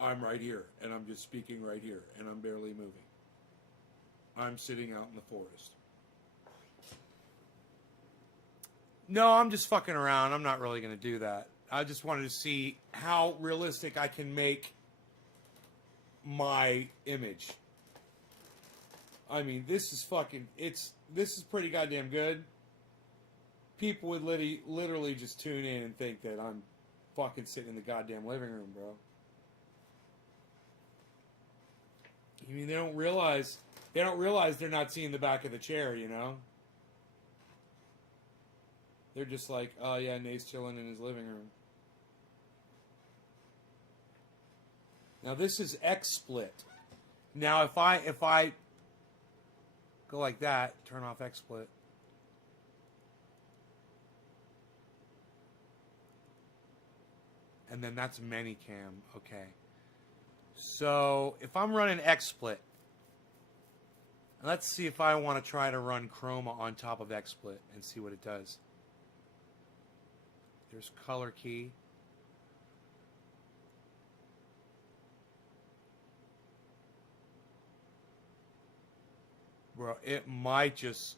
I'm right here, and I'm just speaking right here, and I'm barely moving. I'm sitting out in the forest. No, I'm just fucking around. I'm not really going to do that. I just wanted to see how realistic I can make my image. I mean, this is fucking, this is pretty goddamn good. People would literally just tune in and think that I'm fucking sitting in the goddamn living room, bro. I mean, they don't realize they're not seeing the back of the chair, you know? They're just like, oh yeah, Nate's chilling in his living room. Now this is XSplit. Now if I go like that, turn off XSplit. And then that's Manycam. Okay. So if I'm running XSplit, let's see if I want to try to run Chroma on top of XSplit and see what it does. There's color key. Bro, it might just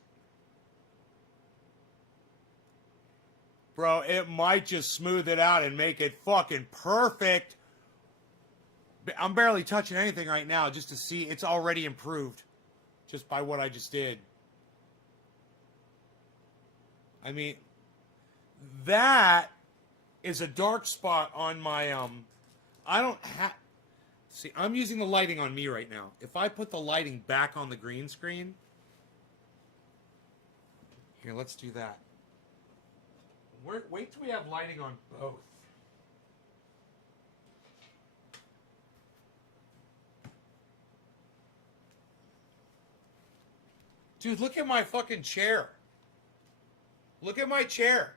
smooth it out and make it fucking perfect. I'm barely touching anything right now just to see it's already improved just by what I just did. I mean, that is a dark spot on my I don't have. See, I'm using the lighting on me right now. If I put the lighting back on the green screen. Here, let's do that. Wait till we have lighting on both. Dude, look at my fucking chair. Look at my chair.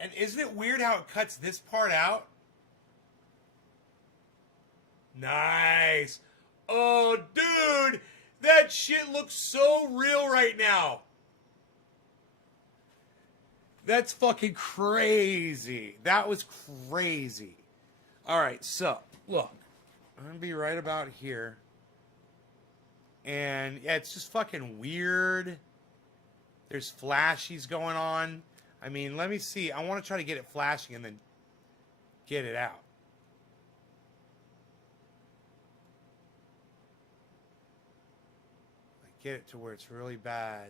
And isn't it weird how it cuts this part out? Nice. Oh, dude, that shit looks so real right now. That's fucking crazy. That was crazy. All right, so, look. I'm going to be right about here. And, yeah, it's just fucking weird. There's flashies going on. I mean, let me see. I want to try to get it flashing and then get it out. Like, get it to where it's really bad.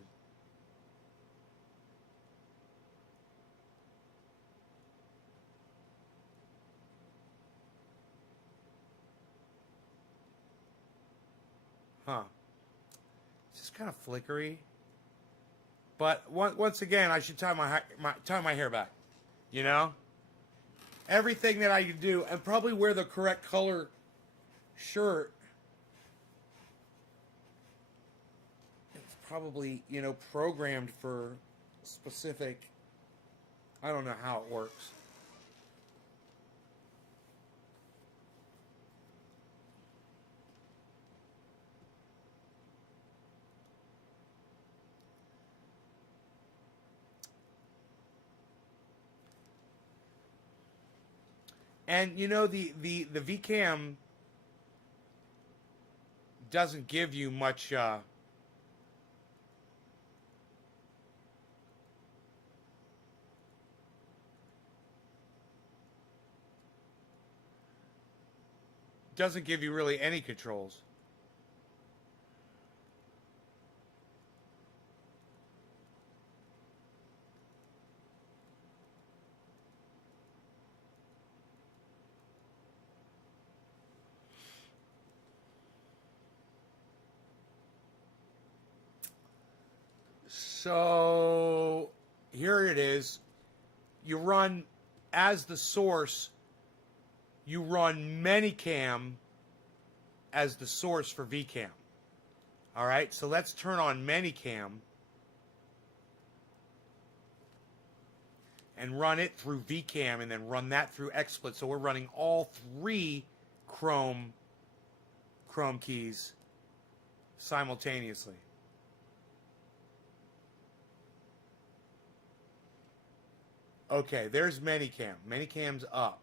Huh. It's just kind of flickery. But once again, I should tie my hair back. You know? Everything that I could do, and probably wear the correct color shirt. It's probably, you know, programmed for specific. I don't know how it works. And you know the VCam doesn't give you much doesn't give you really any controls. So here it is. You run as the source. You run Manycam as the source for VCam. All right, so let's turn on Manycam and run it through VCam and then run that through XSplit. So we're running all three Chrome keys simultaneously. Okay, there's Manycam. Manycam's up.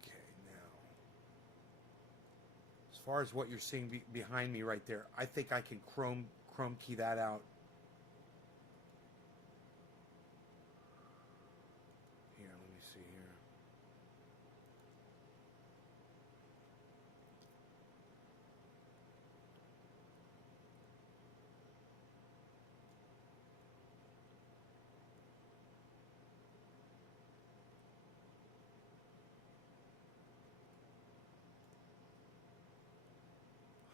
Okay, now, as far as what you're seeing behind me right there, I think I can Chrome key that out. Here, let me see here.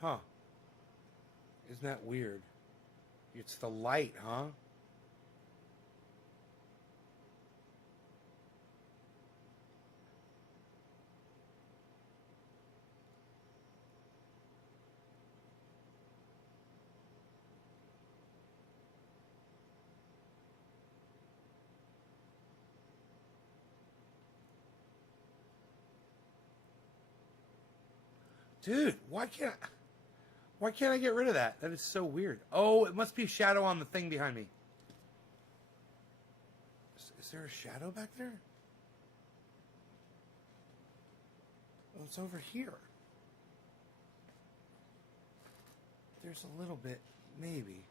Huh. Isn't that weird? It's the light, huh? Dude, why can't I get rid of that? That is so weird. Oh, it must be a shadow on the thing behind me. Is there a shadow back there? Oh, it's over here. There's a little bit, maybe.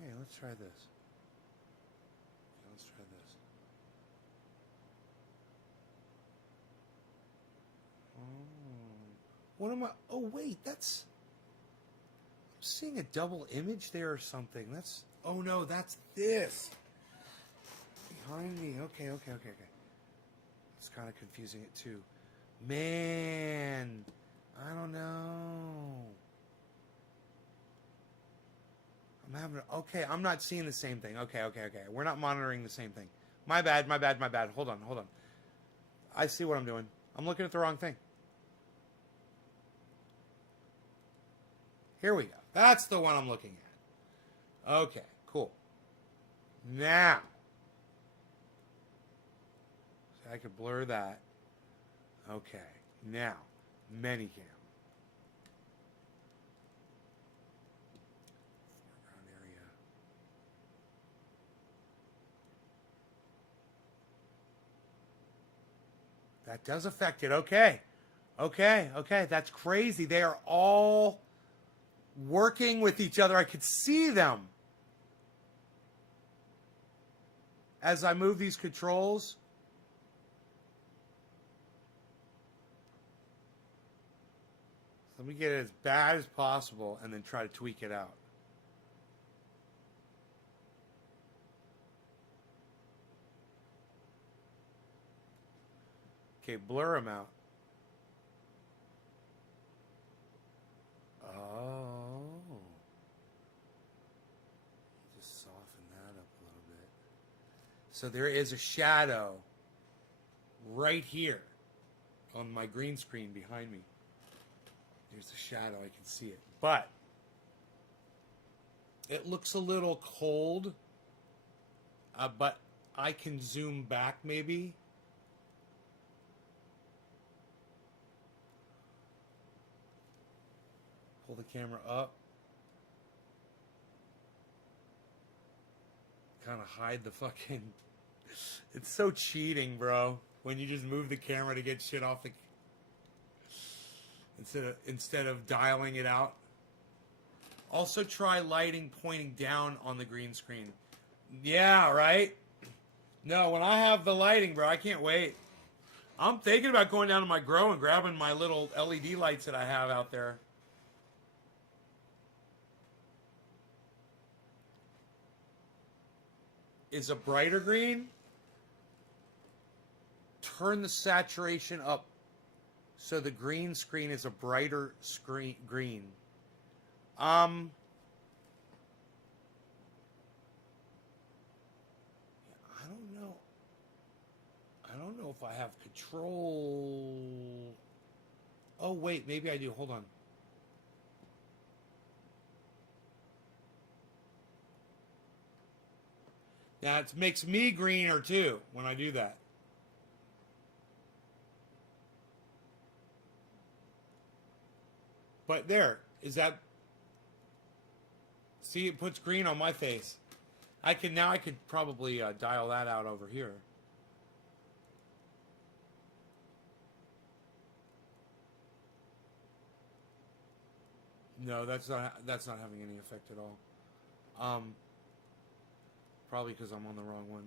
Hey, let's try this. Let's try this. Oh. What am I? Oh, wait, that's... seeing a double image there or something. That's, oh no, that's this. Behind me. Okay. It's kind of confusing it too. Man, I don't know. I'm not seeing the same thing. Okay. We're not monitoring the same thing. My bad. Hold on. I see what I'm doing. I'm looking at the wrong thing. Here we go. That's the one I'm looking at. Okay, cool. Now, so I could blur that. Okay, now, Minicam. Foreground area. That does affect it. Okay. That's crazy. They are all working with each other. I could see them as I move these controls. Let me get it as bad as possible and then try to tweak it out. Okay, blur them out. Oh. Just soften that up a little bit. So there is a shadow right here on my green screen behind me. There's a shadow, I can see it. But it looks a little cold. But I can zoom back maybe. Pull the camera up. Kind of hide the fucking... It's so cheating, bro. When you just move the camera to get shit off the... Instead of dialing it out. Also try lighting pointing down on the green screen. Yeah, right? No, when I have the lighting, bro, I can't wait. I'm thinking about going down to my grow and grabbing my little LED lights that I have out there. Is a brighter green. Turn the saturation up so the green screen is a brighter green. I don't know. I don't know if I have control. Oh wait, maybe I do. Hold on. That makes me greener too when I do that. But there, is that... See, it puts green on my face. I could probably dial that out over here. No, that's not having any effect at all. Probably because I'm on the wrong one.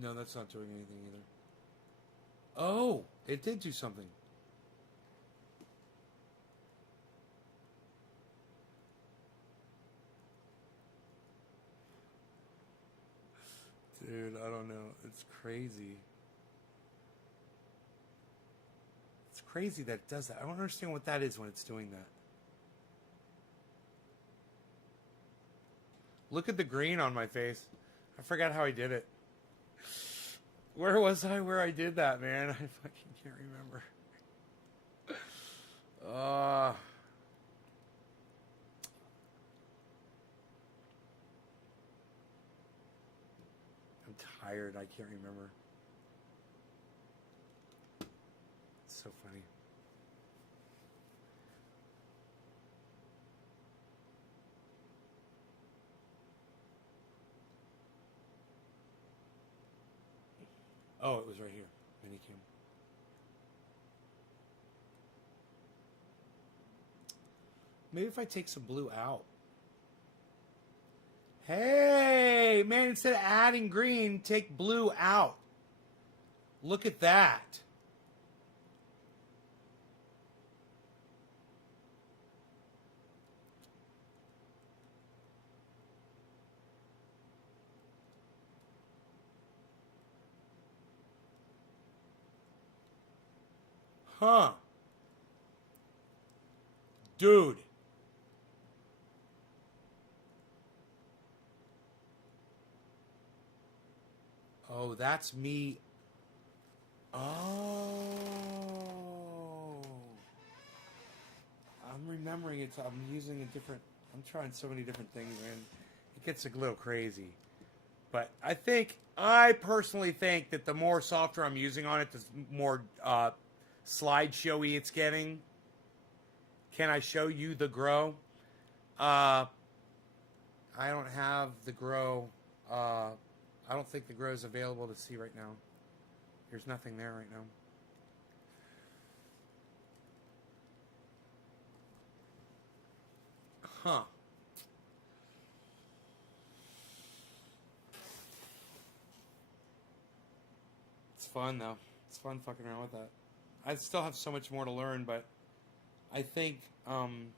No, that's not doing anything either. Oh, it did do something. Dude, I don't know. It's crazy. It's crazy that it does that. I don't understand what that is when it's doing that. Look at the green on my face. I forgot how I did it. Where was I where I did that, man? I fucking can't remember. I'm tired. I can't remember. It's so funny. Oh, it was right here. Minicam. Maybe if I take some blue out. Hey, man, instead of adding green, take blue out. Look at that. Huh. Dude. Oh, that's me. Oh. I'm remembering it. I'm using a different. I'm trying so many different things, man. It gets a little crazy. But I personally think that the more software I'm using on it, the more slideshowy it's getting. Can I show you the grow? I don't have the grow. I don't think the grow is available to see right now. There's nothing there right now. Huh. It's fun though. It's fun fucking around with that. I still have so much more to learn, but I think I'm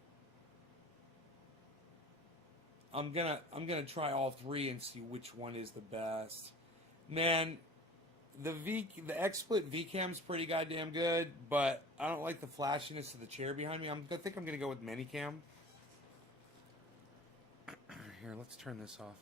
gonna try all three and see which one is the best. Man, the XSplit VCam's pretty goddamn good, but I don't like the flashiness of the chair behind me. I think I'm gonna go with Minicam. Here, let's turn this off.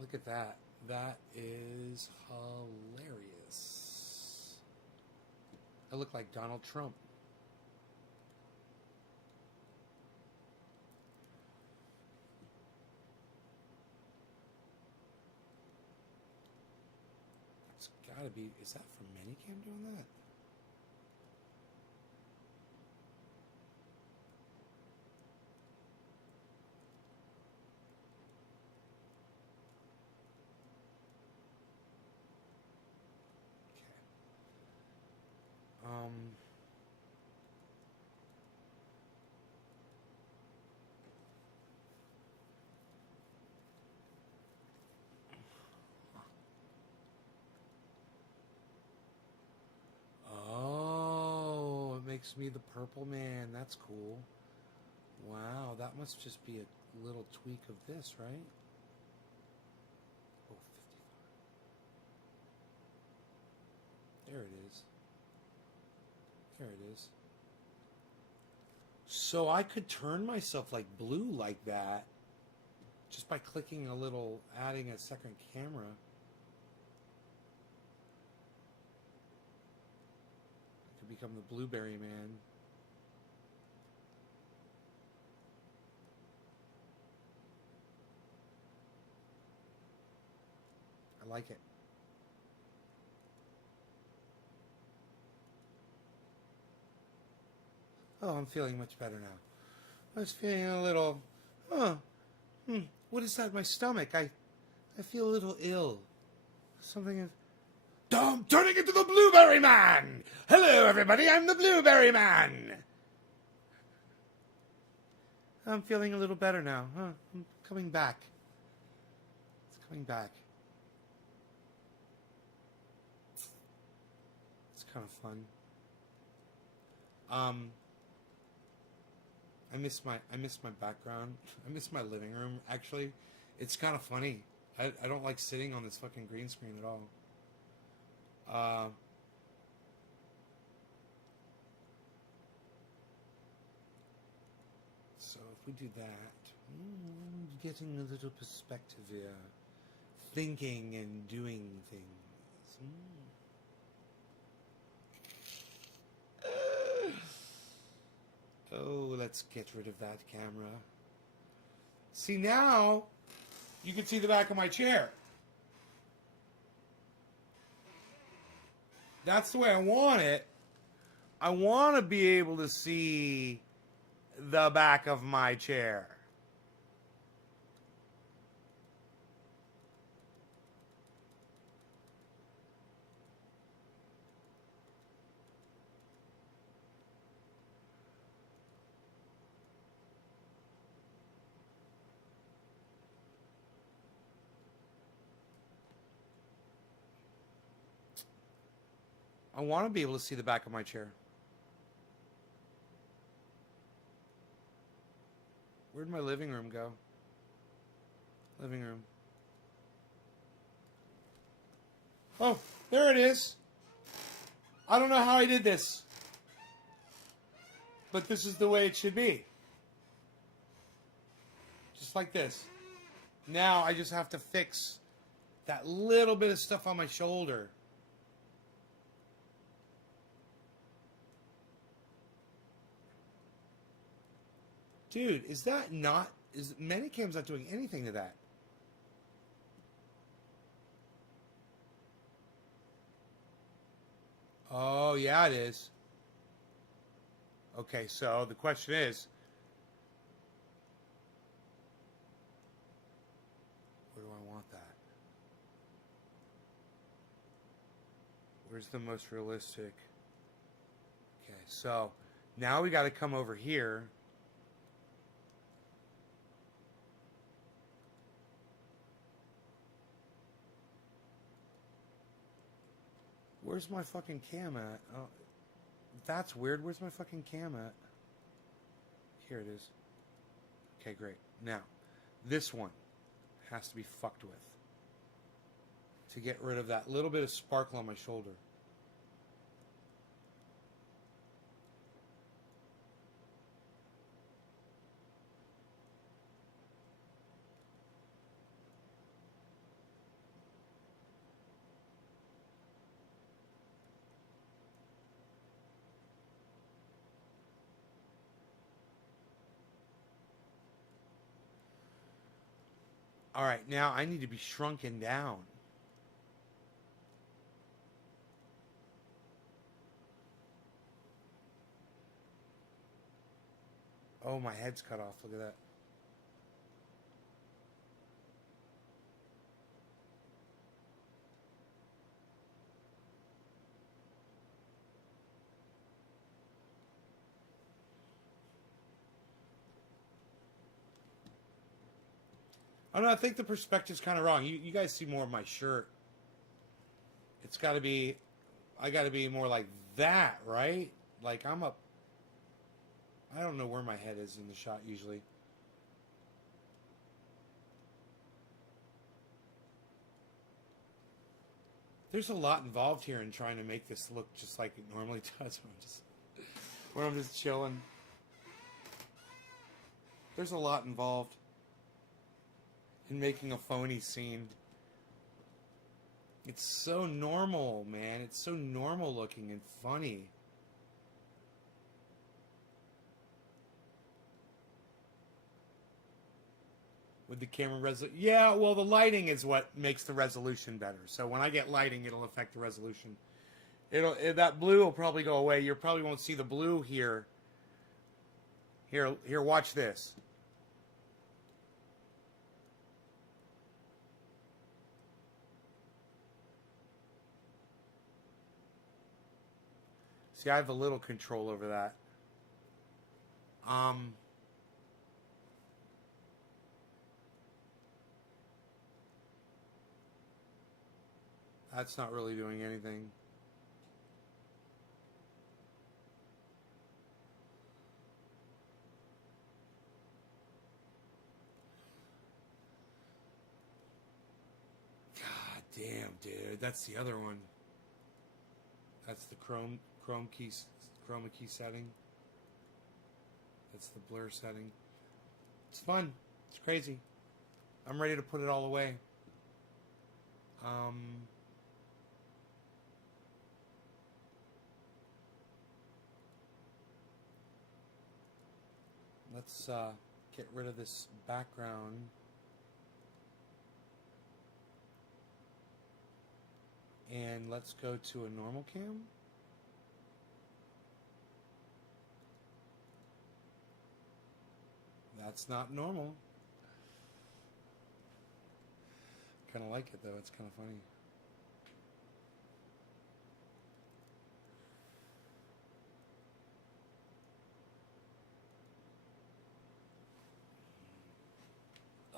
Look at that. That is hilarious. I look like Donald Trump. It's gotta be. Is that from Minicam doing that? Oh, it makes me the purple man. That's cool. Wow, that must just be a little tweak of this, right? Oh, 55. There it is. There it is. So I could turn myself like blue like that just by clicking a little, adding a second camera. I could become the Blueberry Man. I like it. Oh, I'm feeling much better now. I was feeling a little, what is that in my stomach? I feel a little ill. Something is... I'm turning into the Blueberry Man! Hello, everybody, I'm the Blueberry Man! I'm feeling a little better now. I'm coming back. It's coming back. It's kind of fun. I miss my background. I miss my living room, actually. It's kind of funny. I don't like sitting on this fucking green screen at all. So if we do that, getting a little perspective here. Thinking and doing things. Oh, let's get rid of that camera. See, now you can see the back of my chair. That's the way I want it. I want to be able to see the back of my chair. I want to be able to see the back of my chair. Where'd my living room go? Living room. Oh, there it is. I don't know how I did this, but this is the way it should be. Just like this. Now I just have to fix that little bit of stuff on my shoulder. Dude, is that not... Is Medicam's not doing anything to that? Oh, yeah, it is. Okay, so the question is... Where do I want that? Where's the most realistic? Okay, so now we got to come over here. Where's my fucking cam at? Oh, that's weird. Where's my fucking cam at? Here it is. Okay, great. Now, this one has to be fucked with to get rid of that little bit of sparkle on my shoulder. All right, now I need to be shrunken down. Oh, my head's cut off. Look at that. I don't know, I think the perspective's kind of wrong. You guys see more of my shirt. It's got to be... I got to be more like that, right? Like I'm up... I don't know where my head is in the shot usually. There's a lot involved here in trying to make this look just like it normally does when I'm just chilling. There's a lot involved in making a phony scene. It's so normal, man. It's so normal looking and funny. With the camera resolution. Yeah, well, the lighting is what makes the resolution better. So when I get lighting, it'll affect the resolution. That blue will probably go away. You probably won't see the blue here. Here, watch this. See, I have a little control over that. That's not really doing anything. God damn, dude. That's the other one. That's the chroma key setting. That's the blur setting. It's fun. It's crazy. I'm ready to put it all away. Let's get rid of this background. And let's go to a normal cam. That's not normal. Kind of like it though. It's kind of funny.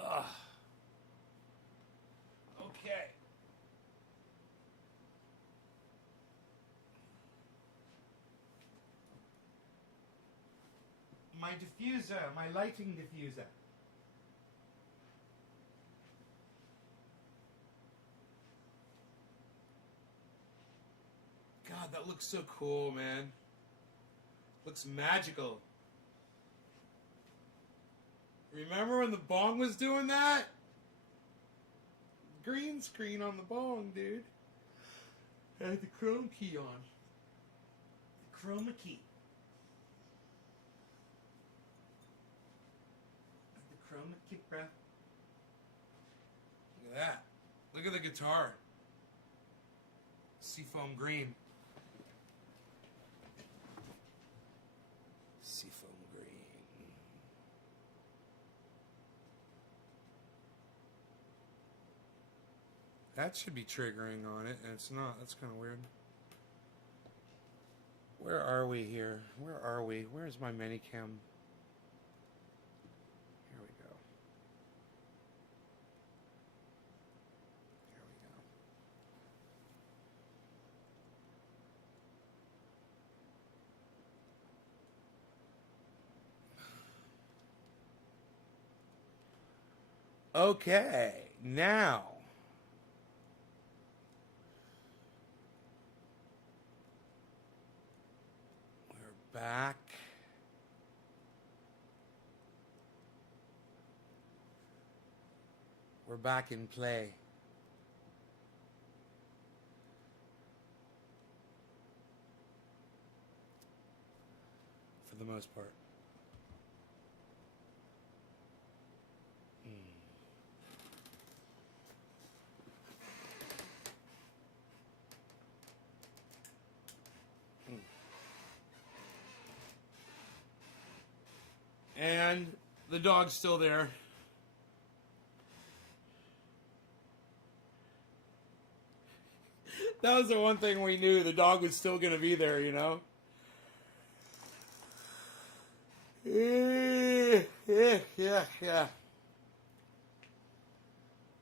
Ugh. Okay. My diffuser, my lighting diffuser. God, that looks so cool, man. Looks magical. Remember when the bong was doing that? Green screen on the bong, dude. I had the chrome key on. The chroma key. The chroma key, bruh. Look at that. Look at the guitar. Seafoam green. Seafoam green. That should be triggering on it, and it's not. That's kind of weird. Where are we here? Where are we? Where's my Minicam? Here we go. Here we go. Okay, now. We're back. We're back in play. For the most part. And the dog's still there. That was the one thing we knew. The dog was still going to be there, you know? Yeah.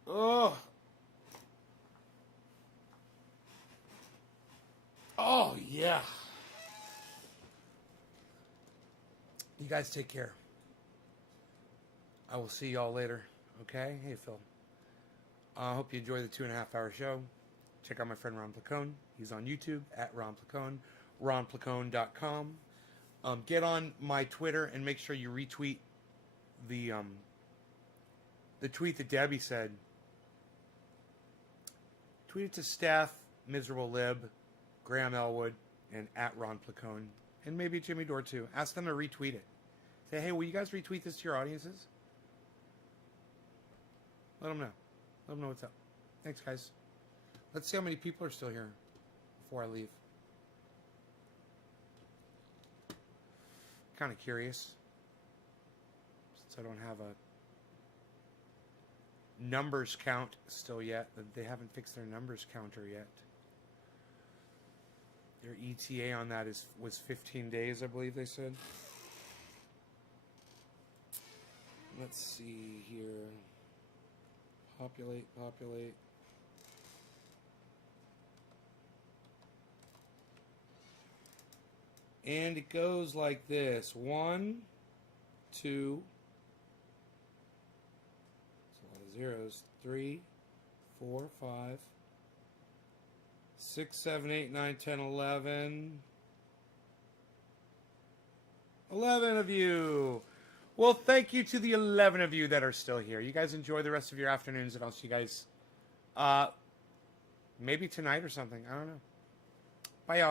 Oh. Oh, yeah. You guys take care. I will see y'all later. Okay? Hey, Phil. I hope you enjoy the 2.5-hour show. Check out my friend Ron Placone. He's on YouTube at Ron Placone. RonPlacone.com. Get on my Twitter and make sure you retweet the tweet that Debbie said. Tweet it to Steph, Miserable Lib, Graham Elwood, and at Ron Placone. And maybe Jimmy Dore too. Ask them to retweet it. Say, hey, will you guys retweet this to your audiences? Let them know. Let them know what's up. Thanks, guys. Let's see how many people are still here before I leave. Kind of curious. Since I don't have a numbers count still yet. They haven't fixed their numbers counter yet. Their ETA on that was 15 days, I believe they said. Let's see here. Populate. And it goes like this. 1, 2. That's a lot of zeros. 3, 4, 5. 6, 7, 8, 9, 10, 11. 11 of you. Well, thank you to the 11 of you that are still here. You guys enjoy the rest of your afternoons, and I'll see you guys maybe tonight or something. I don't know. Bye, y'all.